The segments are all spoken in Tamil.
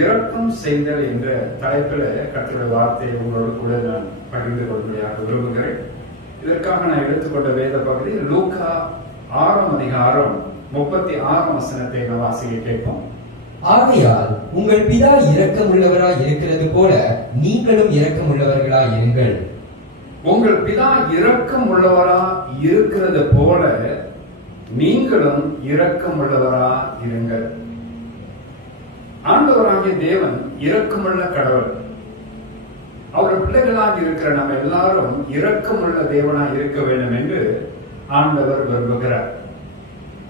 இரக்கம் செய்தல் என்ற தலைப்பில் கர்த்தருடைய வார்த்தையை உங்களோடு கூட நான் பகிர்ந்து கொள்வதாக விரும்புகிறேன். இதற்காக நான் எடுத்துக்கொண்ட வேத பகுதி லூக்கா 6ஆம் அதிகாரம் 36ஆம் வசனத்தை நான் வாசிக்க கேட்போம். ஆகையால் உங்கள் பிதா இரக்கமுள்ளவராய் இருக்கிறது போல நீங்களும் இரக்கமுள்ளவர்களாய் இருங்கள். உங்கள் பிதா இரக்கம் உள்ளவரா இருக்கிறது போல நீங்களும் இரக்கம் உள்ளவரா இருங்கள். ஆண்டவராகிய தேவன் இரக்கமுள்ள கடவுள். அவர் பிள்ளைகளாக இருக்கிற நம்ம எல்லாரும் இரக்கமுள்ள தேவனாக இருக்க வேண்டும் என்று ஆண்டவர் விரும்புகிறார்.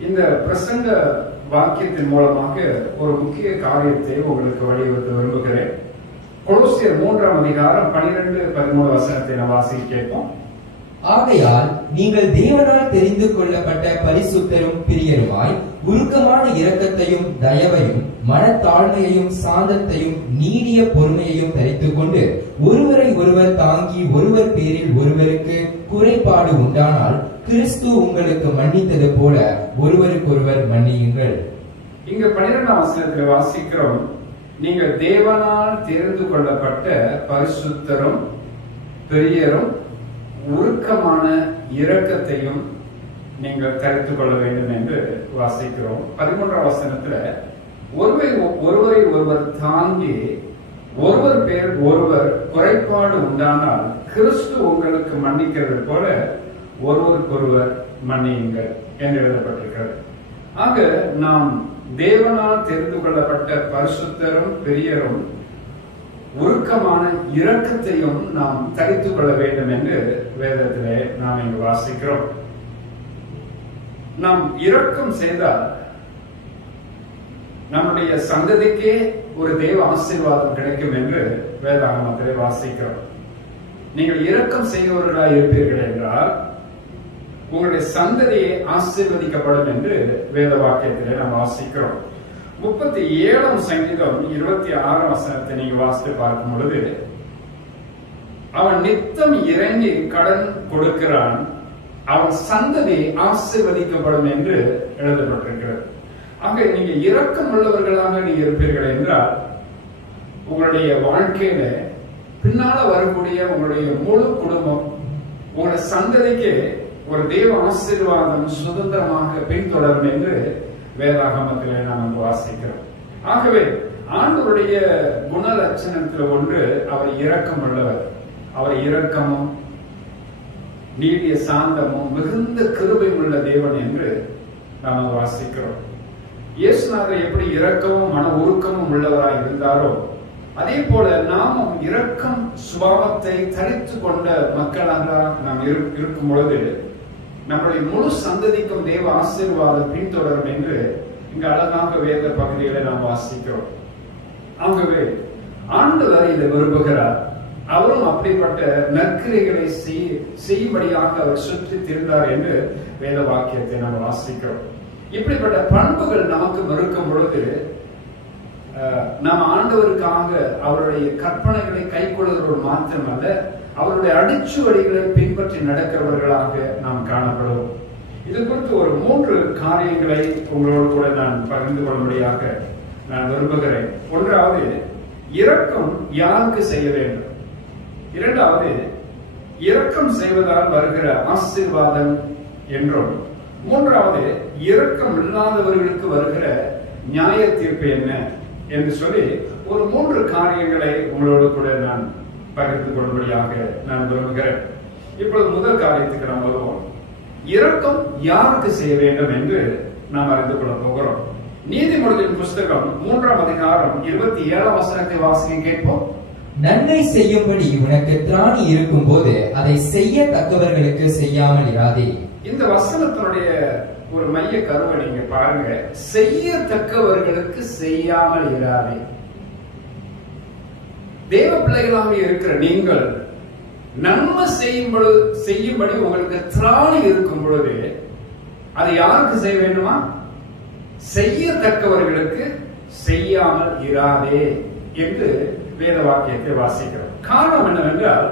இந்த பிரசங்க வாக்கியத்தின் மூலமாக ஒரு முக்கிய காரியத்தை உங்களுக்கு வலியுறுத்த விரும்புகிறேன். கொலோசியர் 3ஆம் அதிகாரம் 12-13 வசனத்தை நாம் வாசிக்க கேட்போம். ஆகையால் நீங்கள் தேவனால் தெரிந்து கொள்ளப்பட்ட பரிசுத்தரும் பிரியருமாய் உருக்கமான இரக்கத்தையும் தயவையும் மனத்தாழ்மையையும் சாந்தத்தையும் நீடிய பொறுமையையும் தரித்துக் கொண்டு ஒருவரை ஒருவர் தாங்கி ஒருவர் பேரில் ஒருவருக்கு குறைபாடு உண்டானால் கிறிஸ்து உங்களுக்கு மன்னித்தது போல ஒருவருக்கொருவர் மன்னியுங்கள். இங்க 12ஆம் வசனத்தில் வாசிக்கிறோம், நீங்கள் தேவனால் தெரிந்து கொள்ளப்பட்ட பரிசுத்தரும் பெரியரும் உருக்கமான இரக்கத்தையும் நீங்கள் தரித்துக் கொள்ள வேண்டும் என்று வாசிக்கிறோம். 13ஆம் வசனத்துல ஒருவரை ஒருவர் தாங்கி ஒருவர் பேர் ஒருவர் குறைபாடு உண்டானால் கிறிஸ்து உங்களுக்கு மன்னிக்கிறது போல ஒருவருக்கொருவர் மன்னியுங்கள் என்று எழுதப்பட்டிருக்கிறது. ஆக நாம் தேவனால் தெரிந்து கொள்ளப்பட்ட பரிசுத்தரும் பெரியரும் உருக்கமான இரக்கத்தையும் நாம் தரித்துக் கொள்ள வேண்டும் என்று வேதத்திலே நாம் இங்கு வாசிக்கிறோம். நாம் இரக்கம் செய்தால் நம்முடைய சந்ததிக்கே ஒரு தேவ ஆசீர்வாதம் கிடைக்கும் என்று வேதாகமத்திலே வாசிக்கிறோம். நீங்கள் இரக்கம் செய்கிறவர்களாக இருப்பீர்கள் என்றால் உங்களுடைய சந்ததியை ஆசீர்வதிக்கப்படும் என்று வேத வாக்கியத்திலே நாம் வாசிக்கிறோம். 37ஆம் சங்கீதம் 26ஆம் வசனத்தை நீங்க வாசித்து பார்க்கும் பொழுது, அவன் நித்தம் இறங்கி கடன் கொடுக்கிறான், அவன் சந்ததி ஆசீர்வதிக்கப்படும் என்று எழுதப்பட்டிருக்கிறது. ஆக நீங்க இரக்கம் உள்ளவர்களாக நீங்க இருப்பீர்கள் என்றால் உங்களுடைய வாழ்க்கையில பின்னால வரக்கூடிய உங்களுடைய முழு குடும்பம் உங்களுடைய சந்ததிக்கு ஒரு தேவ ஆசீர்வாதம் சுதந்திரமாக பின்தொடரும் என்று வேதாகமத்திலே நாம் வாசிக்கிறோம். ஆகவே ஆண்டவருடைய குணலட்சணத்தில் ஒன்று அவர் இரக்கம் உள்ளவர். அவர் இரக்கமும் நீடிய சாந்தமும் மிகுந்த கிருபை உள்ள தேவன் என்று நாம் வாசிக்கிறோம். இயேசுநாதர் எப்படி இரக்கமும் மன உருக்கமும் உள்ளவராய் இருந்தாரோ அதே போல நாமும் இரக்கம் சுபாவத்தை தரித்து கொண்ட மக்களாக நாம் இருக்கும் பொழுது நம்முடைய முழு சந்ததிக்கும் தேவ ஆசீர்வாதம் பின்தொடரும் என்று இங்கு அழகாக வேத பகுதிகளை நாம் வாசிக்கிறோம். ஆகவே ஆண்டவர் இதை விரும்புகிறார். அவரும் அப்படிப்பட்ட நற்கிரைகளை செய்யும்படியாக அவர் சுற்றி திரிந்தார் என்று வேத வாக்கியத்தை நாம் வாசிக்கிறோம். இப்படிப்பட்ட பண்புகள் நமக்கு இருக்கும் பொழுது நாம் ஆண்டவருக்காக அவருடைய கற்பனைகளை கைக்கொள்வதோடு மாத்திரமல்ல அவருடைய அடிச்சுவடிகளை பின்பற்றி நடக்கிறவர்களாக நாம் காணப்படுவோம். இது குறித்து ஒரு 3 காரியங்களை உங்களோடு கூட நான் பகிர்ந்து கொள்ளும்படியாக நான் விரும்புகிறேன். ஒன்றாவது, இரக்கம் யாருக்கு செய்ய வேண்டும். இரண்டாவது, இரக்கம் செய்வதால் வருகிற ஆசீர்வாதம் என்றும். மூன்றாவது, இரக்கம் இல்லாதவர்களுக்கு வருகிற நியாய தீர்ப்பு என்ன என்று சொல்லி ஒரு 3 காரியங்களை உங்களோடு கூட நான் பகிர்ந்து கொள்ளும்படியாக நான் விரும்புகிறேன். இப்பொழுது முதல் காரியத்துக்கு நாம் வருவோம். இரக்கம் யாருக்கு செய்ய வேண்டும் என்று நாம் அறிந்து கொள்ள போகிறோம். நீதிமொழிகளின் புஸ்தகம் 3ஆம் அதிகாரம் 27ஆம் வசனத்தை வாசிக்க கேட்போம். நன்மை செய்யும்படி உனக்கு திராணி இருக்கும் போது அதை செய்ய தக்கவர்களுக்கு செய்யாமல் இராதே. இந்த வசனத்தினுடைய ஒரு மைய கருவை நீங்க பாருங்க. செய்யத்தக்கவர்களுக்கு செய்யாமல் இராதே. தேவ பிள்ளைகளாக இருக்கிற நீங்கள் நன்மை செய்யும்படி உங்களுக்கு திராணி இருக்கும் பொழுது அது யாருக்கு செய்ய வேண்டுமா? செய்யத்தக்கவர்களுக்கு செய்யாமல் இராதே என்று வேத வாக்கியத்தை வாசிக்கிறோம். காரணம் என்னவென்றால்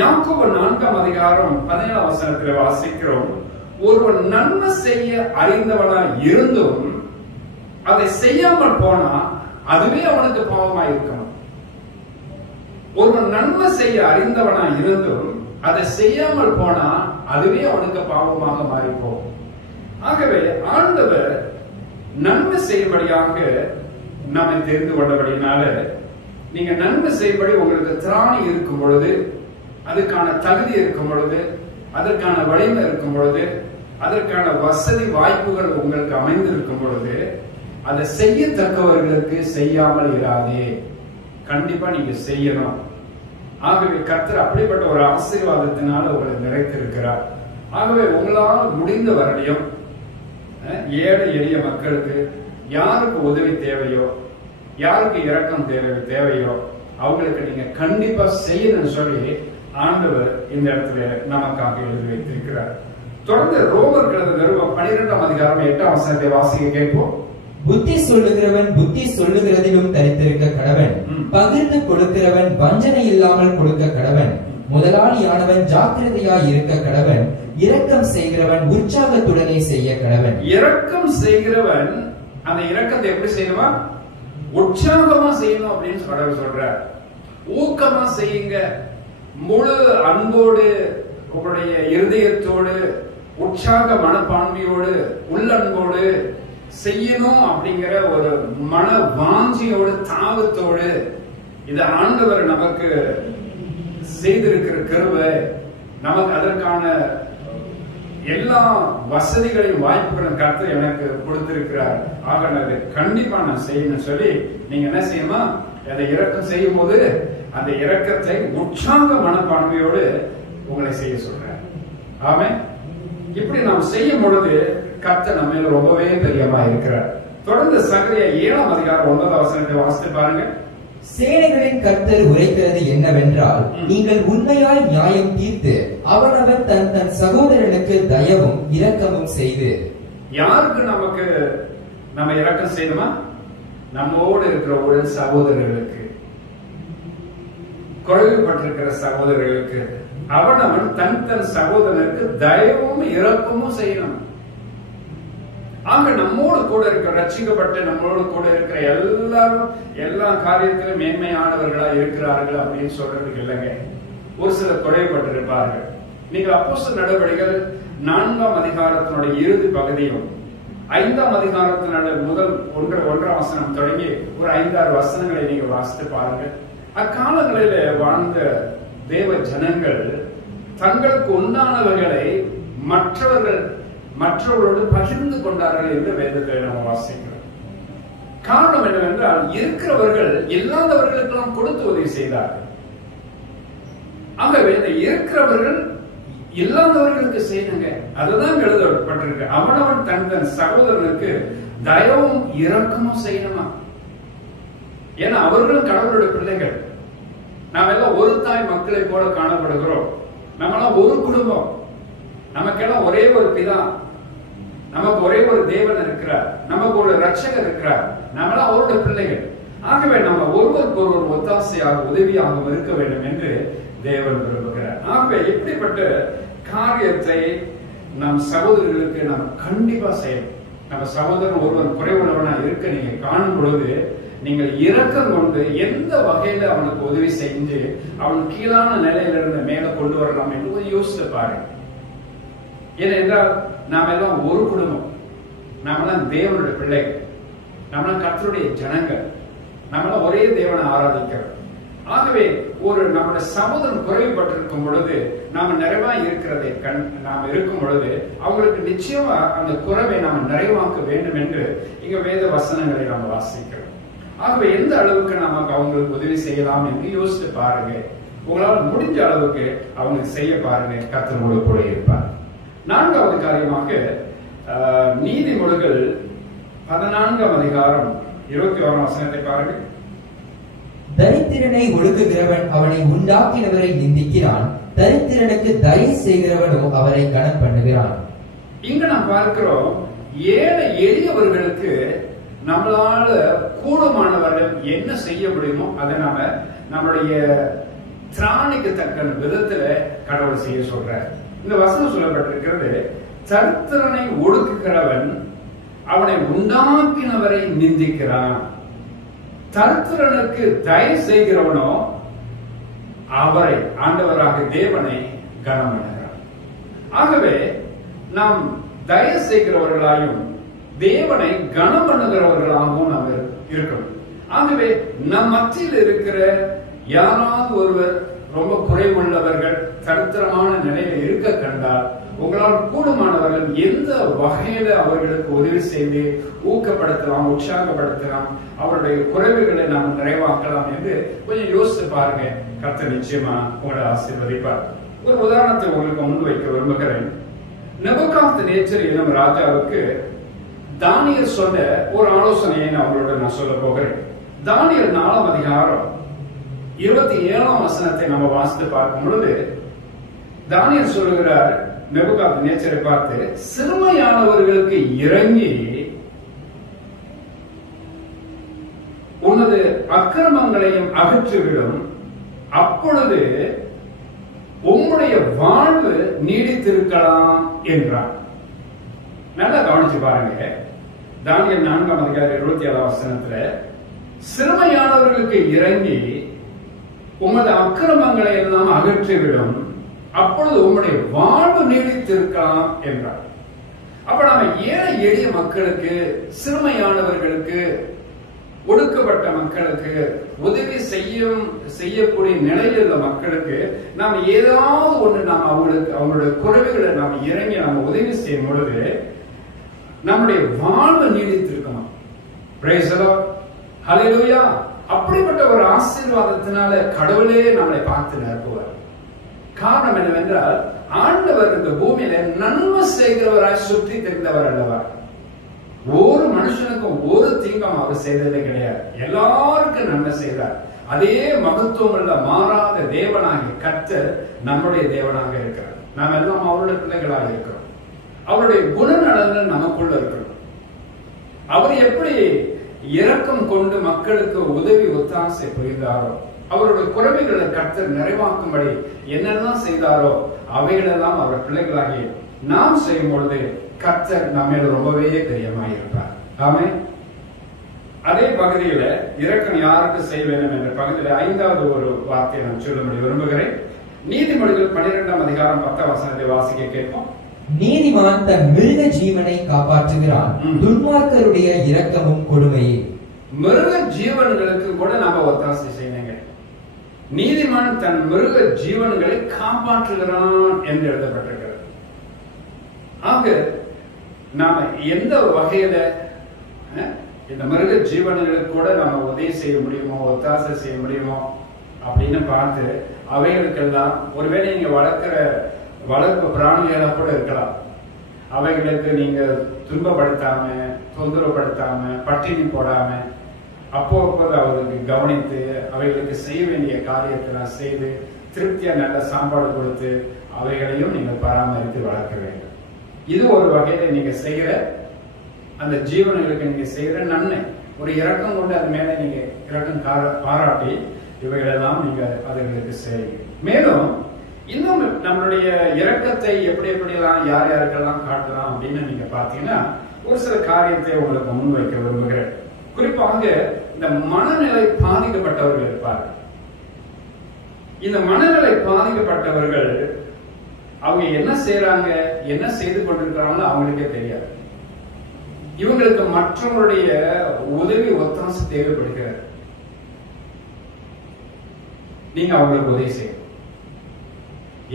யாக்கோபு 4ஆம் அதிகாரம் 17ஆம் வசனத்தில் வாசிக்கிறோம், ஒருவன் நன்மை செய்ய அறிந்தவனாய் இருந்தும் அதை செய்யாமல் போனா அதுவே அவனுக்கு பாவமாய் இருக்கணும். ஒருவன் நன்மை செய்ய அறிந்தவனா இருந்தும் அதை செய்யாமல் போனா அதுவே அவனுக்கு பாவமாக மாறி போகும். ஆகவே ஆண்டவர் நன்மை செய்யும்படியாக நம்மை தெரிந்து கொண்டபடினால, நீங்க நன்மை செய்யும்படி உங்களுக்கு திராணி இருக்கும் பொழுது, அதுக்கான தகுதி இருக்கும் பொழுது, அதற்கான வலிமை இருக்கும் பொழுது, அதற்கான வசதி வாய்ப்புகள் உங்களுக்கு அமைந்திருக்கும் பொழுது, அதை செய்யத்தக்கவர்களுக்கு செய்யாமல் இராதே. கண்டிப்பா நீங்க செய்யணும். ஆகவே கர்த்தர் அப்படிப்பட்ட ஒரு ஆசீர்வாதத்தினால உங்களை நிறைத்திருக்கிறார். ஆகவே உங்களால் முடிந்த வரையும் ஏழை எளிய மக்களுக்கு யாருக்கு உதவி தேவையோ, யாருக்கு இரக்கம் தேவையோ அவங்களுக்கு நீங்க கண்டிப்பா செய்யணும்னு சொல்லி ஆண்டவர் இந்த இடத்துல நமக்காக எழுதி வைத்திருக்கிறார். தொடர்ந்து ரோமர் நிருபம் 12ஆம் அதிகாரம் 8ஆம் வசனத்தை வாசிக்க கேட்போம். புத்தி சொல்லுகிறவன் புத்தி சொல்லுகிறதிலும் தரித்திருக்க கடவன், பகிர்ந்து கொடுக்கிறவன் வஞ்சனை இல்லாமல் கொடுக்க கடவன், முதலாளியானவன் ஜாக்கிரதையாய் இருக்க கடவன், இரக்கம் செய்கிறவன் உற்சாகத்துடனே செய்ய கடவன். இரக்கம் செய்கிறவன் அந்த இரக்கத்தை எப்படி செய்யணுமா? உற்சாகமா செய்யணும் அப்படின்னு சொல்றார். ஊக்கமா செய்யுங்க, முழு அன்போடு, உங்களுடைய இருதயத்தோடு, உற்சாக மனப்பான்மையோடு, உள்ளன்போடு செய்யணும் அப்படிங்கிற ஒரு மன வாஞ்சியோடு, தாகத்தோடு. இது ஆண்டவர் நமக்கு செய்திருக்கிற கிருபை. நமக்கு அதற்கான எல்லா வசதிகளையும் வாய்ப்புகளும் கர்த்தர் எனக்கு கொடுத்திருக்கிறார். ஆக அதை கண்டிப்பா நான் செய்யணும்னு சொல்லி நீங்க என்ன செய்யணும்? அதை இரக்கம் செய்யும் போது அந்த இரக்கத்தை உற்சாக மனப்பான்மையோடு உங்களை செய்ய சொல்றார். ஆமென். இப்படி நாம் செய்யும் பொழுது கர்த்தர் நம்ம மேல ரொம்பவே பிரியமா இருக்கிறார். தொடர்ந்து சகரியா 7ஆம் அதிகாரம் 9ஆம் வசனத்தை வாசித்து பாருங்க. சேனைகளின் கர்த்தர் உரைக்கிறது என்னவென்றால், நீங்கள் உண்மையாய் நியாயம் தீர்த்து அவனவன் தன் தன் சகோதரனுக்கு தயவும் இரக்கமும் செய்து. யாருக்கு நம்ம இரக்கம் செய்யணுமா? நம்மோடு இருக்கிற ஒரு சகோதரர்களுக்கு, குறைவுபட்டிருக்கிற சகோதரர்களுக்கு அவனவன் தன் தன் சகோதரனுக்கு தயவும் இரக்கமும் செய்யணும். ஆக நம்மோடு கூட இருக்கிற, ரட்சிக்கப்பட்டு நம்மோடு கூட இருக்கிற எல்லாரும் எல்லா காரியத்திலும் மேன்மையானவர்களா இருக்கிறார்கள் அப்படின்னு சொல்றதுக்கு இல்லைங்க. ஒரு சிலர் குறைபட்டிருப்பார்கள். நீங்கள் அப்போஸ்தலர் நடவடிக்கைகள் 4ஆம் அதிகாரத்தினுடைய இறுதி பகுதியும் 5ஆம் அதிகாரத்தினுடைய முதல் 1ஆம் வசனம் தொடங்கி ஒரு 5-6 வசனங்களை நீங்க வாசித்து பாருங்கள். அக்காலங்களிலே வாழ்ந்த தேவ ஜனங்கள் தங்களுக்கு உண்டானவர்களை மற்றவர்களோடு பகிர்ந்து கொண்டார்கள் என்று வேதத்தை நம்ம வாசிக்கிறோம். காரணம் என்னவென்றால், இருக்கிறவர்கள் இல்லாதவர்களுக்கெல்லாம் கொடுத்து உதவி செய்தார்கள். ஆகவே இருக்கிறவர்கள் இல்லாதவர்களுக்கு செய்யுங்க. அதுதான் எழுதப்பட்டிருக்கு. அவனவன் தன் தன் சகோதரனுக்கு தயவும் இரக்கமும் செய்யணுமா? ஏன்னா அவர்களும் கடவுளுடைய பிள்ளைகள். நாம் எல்லாம் ஒரு தாய் மக்களை போல காணப்படுகிறோம். நம்மளாம் ஒரு குடும்பம். நமக்கெல்லாம் ஒரே ஒரு பிதா, நமக்கு ஒரே ஒரு தேவன் இருக்கிறார், நமக்கு ஒரு ரட்சகர் இருக்கிறார். நம்மளாம் அவருடைய பிள்ளைகள். ஆகவே நம்ம ஒருவருக்கு ஒருவர் ஒத்தாசையாக உதவியாக இருக்க வேண்டும் என்று தேவன் விரும்புகிறார். ஆகவே இப்படிப்பட்ட காரியத்தை நம் சகோதரர்களுக்கு நாம் கண்டிப்பா செய்யணும். நம்ம சகோதரன் ஒருவன் குறைவுள்ளவனா இருக்க நீங்க காணும் பொழுது நீங்கள் இரக்கம் கொண்டு எந்த வகையில அவனுக்கு உதவி செஞ்சு அவன் கீழான நிலையில இருந்து மேல கொண்டு வரலாம் என்று யோசித்து பாருங்க. ஏனென்றால் நாம் எல்லாம் ஒரு குடும்பம். நாமெல்லாம் தேவனுடைய பிள்ளைகள், நம்மளாம் கர்த்தருடைய ஜனங்கள், நம்மளாம் ஒரே தேவனை ஆராதிக்கிறோம். ஆகவே ஒரு நம்முடைய சகோதரன் குறைவுபட்டிருக்கும் பொழுது நாம நிறைவாய் இருக்கிறதை நாம் இருக்கும் பொழுது அவங்களுக்கு நிச்சயமா அந்த குறைவை நாம் நிறைவாக்க வேண்டும் என்று இங்க வேத வசனங்களை நாம் வாசிக்கிறோம். ஆகவே எந்த அளவுக்கு நமக்கு அவங்களுக்கு உதவி செய்யலாம் என்று யோசித்து பாருங்க. உங்களால் முடிஞ்ச அளவுக்கு அவங்களுக்கு செய்ய பாருங்க. கர்த்தர் உங்களுக்கு கூட இருப்பார். 4வது காரியமாக நீதிமொழிகள் 14ஆம் அதிகாரம் 21ஆம் வசனத்தை பாருங்க. தரித்திரனை ஒழுக்குகிறவன் அவனை உண்டாக்கினவரை நிந்திக்கிறான், தரித்திரனுக்கு தயை செய்கிறவனோ அவரை கனம் பண்ணுகிறான். இங்க நாம் பார்க்கிறோம், ஏழை எளியவர்களுக்கு நம்மளால கூடுமானவர்கள் என்ன செய்ய முடியுமோ அதை நாம நம்மளுடைய திராணிக்கு தக்க விதத்துல கடவுள் செய்ய சொல்ற. இந்த வசனம் சொல்லப்பட்டிருக்கிறது, தரித்திரனை ஒடுக்குகிறவன் அவனை உண்டாக்கினவரை நிந்திக்கிறான். தரித்திரனுக்கு தயவு செய்கிறவனோ அவரை, ஆண்டவராக தேவனை கனம் பண்ணுகிறார். ஆகவே நாம் தயவு செய்கிறவர்களாயும் தேவனை கனம் பண்ணுகிறவர்களாகவும் நாம் இருக்கணும். ஆகவே நம் மத்தியில் இருக்கிற யாராவது ஒருவர் ரொம்ப குறைவுள்ளவர்கள், தரித்திரமான நிலையில இருக்க கண்டால் உங்களால் கூடுமானவர்கள் எந்த வகையில அவர்களுக்கு உதவி செய்து ஊக்கப்படுத்தலாம், உற்சாகப்படுத்தலாம், அவருடைய குறைவுகளை நாம் நிறைவாக்கலாம் என்று கொஞ்சம் யோசித்து பாருங்க. கர்த்தர் நிச்சயமா உங்களை ஆசீர்வதிப்பார். ஒரு உதாரணத்தை உங்களுக்கு முன்வைக்க விரும்புகிறேன். நேபுகாத்நேச்சர் என்னும் ராஜாவுக்கு தானியேல் சொன்ன ஒரு ஆலோசனையை அவங்களோட நான் சொல்ல போகிறேன். தானியேல் 4ஆம் அதிகாரம் 27ஆம் வசனத்தை நம்ம வாசித்து பார்க்கும் பொழுது தானியேல் சொல்லுகிறார், நேபுகாத்நேச்சரை பார்த்து, சிறுமையானவர்களுக்கு இறங்கி உனது அக்கிரமங்களையும் அகற்றிவிடும், அப்பொழுது உம்முடைய வாழ்வு நீடித்திருக்கலாம் என்றார். நல்லா கவனிச்சு பாருங்க. தானியேல் 4ஆம் அதிகாரம் 27ஆம் வசனத்துல, சிறுமையானவர்களுக்கு இறங்கி உமது அக்கிரமங்களை எல்லாம் அகற்றிவிடும், அப்பொழுது உம்முடைய வாழ்வு நீடித்திருக்கலாம் என்றார். அப்ப நாம ஏழை எளிய மக்களுக்கு, சிறுமையானவர்களுக்கு, ஒடுக்கப்பட்ட மக்களுக்கு உதவி செய்யக்கூடிய நிலையில் உள்ள மக்களுக்கு நாம் ஏதாவது ஒண்ணு நாம் அவங்களுடைய குறைவுகளை நாம் இறங்கி நாம் உதவி செய்யும் பொழுது நம்முடைய வாழ்வு நீடித்திருக்கணும். பிரைஸ் தி லார்ட், ஹல்லேலூயா. அப்படிப்பட்ட ஒரு ஆசீர்வாதத்தினால கடவுளே நம்மளை பார்த்து நிரப்புவார். காரணம் என்னவென்றால், ஆண்டவர் இந்த பூமியில நன்மை செய்கிறவராய் சுற்றி தெரிந்தவர் அல்லவா. ஒரு மனுஷனுக்கும் ஒரு தீங்கம் அவர் செய்ததே கிடையாது. எல்லாருக்கும் நன்மை செய்தார். அதே மகத்துவம் உள்ள மாறாத தேவனாகிய கர்த்தர் நம்முடைய தேவனாக இருக்கிறார். நாம் எல்லாம் அவருடைய பிள்ளைகளாக இருக்கிறோம். அவருடைய குணநலன்கள் நமக்குள்ள இருக்கணும். அவர் எப்படி இரக்கம் கொண்டு மக்களுக்கு உதவி ஒத்தாசை புரிந்தாரோ, அவருடைய குறைவுகளை கர்த்தர் நிறைவாக்கும்படி என்னெல்லாம் செய்தாரோ அவைகளெல்லாம் அவர் பிள்ளைகளாகி நாம் செய்யும் பொழுது கர்த்தர் நம்ம ரொம்பவே பிரியமாயிருப்பார். ஆமென். அதே பகுதியில இரக்கம் யாருக்கு செய்ய வேண்டும் என்ற பகுதியில 5வது ஒரு வார்த்தையை நான் சொல்லும்படி விரும்புகிறேன். நீதிமொழிகள் 12ஆம் அதிகாரம் 10ஆம் வசனத்தை வாசிக்க கேட்போம். நீதிமான் தன் மிருக ஜீவனை காப்பாற்றுகிறான், துன்மார்க்கருடைய இரக்கமும் கொடுமையே. மிருக ஜீவன்களுக்கு கூட நாம ஒத்தாசை செய்யணுங்க. நீதிமான் தன் மிருக ஜீவன்களை காப்பாற்றுகிறான் என்று எழுதப்பட்டிருக்கிறது. ஆக நாம எந்த வகையில இந்த மிருக ஜீவன்களுக்கு கூட நாம உதவி செய்ய முடியுமோ, ஒத்தாசை செய்ய முடியுமோ அப்படின்னு பார்த்து அவைகளுக்கெல்லாம், ஒருவேளை நீங்க வளர்ப்பு பிராணிகளா கூட இருக்கலாம், அவைகளுக்கு நீங்க துன்பப்படுத்தாம, தொந்தரவுப்படுத்தாம, பட்டினி போடாம, அப்போது அவர்களுக்கு கவனித்து அவைகளுக்கு செய்ய வேண்டிய காரியத்தை செய்து திருப்தியா நல்ல சாப்பாடு கொடுத்து அவைகளையும் நீங்கள் பராமரித்து வளர்க்க வேண்டும். இது ஒரு வகையில நீங்க செய்யற அந்த ஜீவன்களுக்கு நீங்க செய்யற நன்மை. ஒரு இரக்கம் கொண்டு அது மேல நீங்க இரக்கம் பாராட்டி இவைகளெல்லாம் நீங்க அதுகளுக்கு செய்யுங்க. மேலும் இன்னும் நம்மளுடைய இரக்கத்தை எப்படி எப்படிலாம் யார் யாருக்கெல்லாம் காட்டலாம் அப்படின்னு நீங்க பாத்தீங்கன்னா, ஒரு சில காரியத்தை உங்களுக்கு முன்வைக்க விரும்புகிறேன். குறிப்பாக இந்த மனநிலை பாதிக்கப்பட்டவர்கள் இருப்பார்கள். இந்த மனநிலை பாதிக்கப்பட்டவர்கள் அவங்க என்ன செய்யறாங்க, என்ன செய்து கொண்டிருக்கிறாங்க அவங்களுக்கே தெரியாது. இவங்களுக்கு மற்றவருடைய உதவி ஒத்தாசை தேவைப்படுகிறது. நீங்க அவங்களுக்கு உதவி செய்யணும்.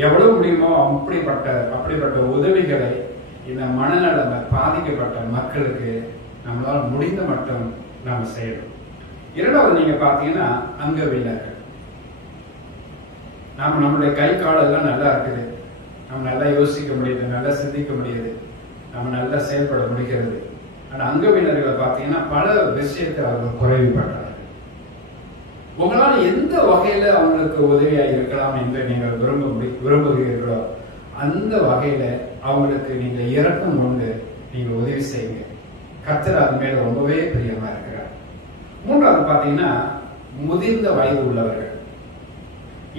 எவ்வளவு முடியுமோ அப்படிப்பட்ட உதவிகளை இந்த மனநல பாதிக்கப்பட்ட மக்களுக்கு நம்மளால் முடிந்த மட்டும் நாம செய்யணும். இரண்டாவது நீங்க பாத்தீங்கன்னா அங்கவீனர்கள். நாம நம்மளுடைய கை காலெல்லாம் நல்லா இருக்குது, நம்ம நல்லா யோசிக்க முடியுது, நல்லா சிந்திக்க முடியுது, நம்ம நல்லா செயல்பட முடிகிறது. ஆனா அங்கவீனர்களை பாத்தீங்கன்னா பல விஷயத்தை அவர்கள் குறைவுபடுறாங்க. உங்களால் எந்த வகையில அவங்களுக்கு உதவியா இருக்கலாம் என்று நீங்கள் விரும்புகிறீர்களோ அந்த வகையில அவங்களுக்கு நீங்க இரக்கம் கொண்டு நீங்க உதவி செய்யுங்க. கர்த்தர் அது மேல ரொம்பவே பிரியமா இருக்கிறார். மூன்றாவது பாத்தீங்கன்னா முதிர்ந்த வயது உள்ளவர்கள்.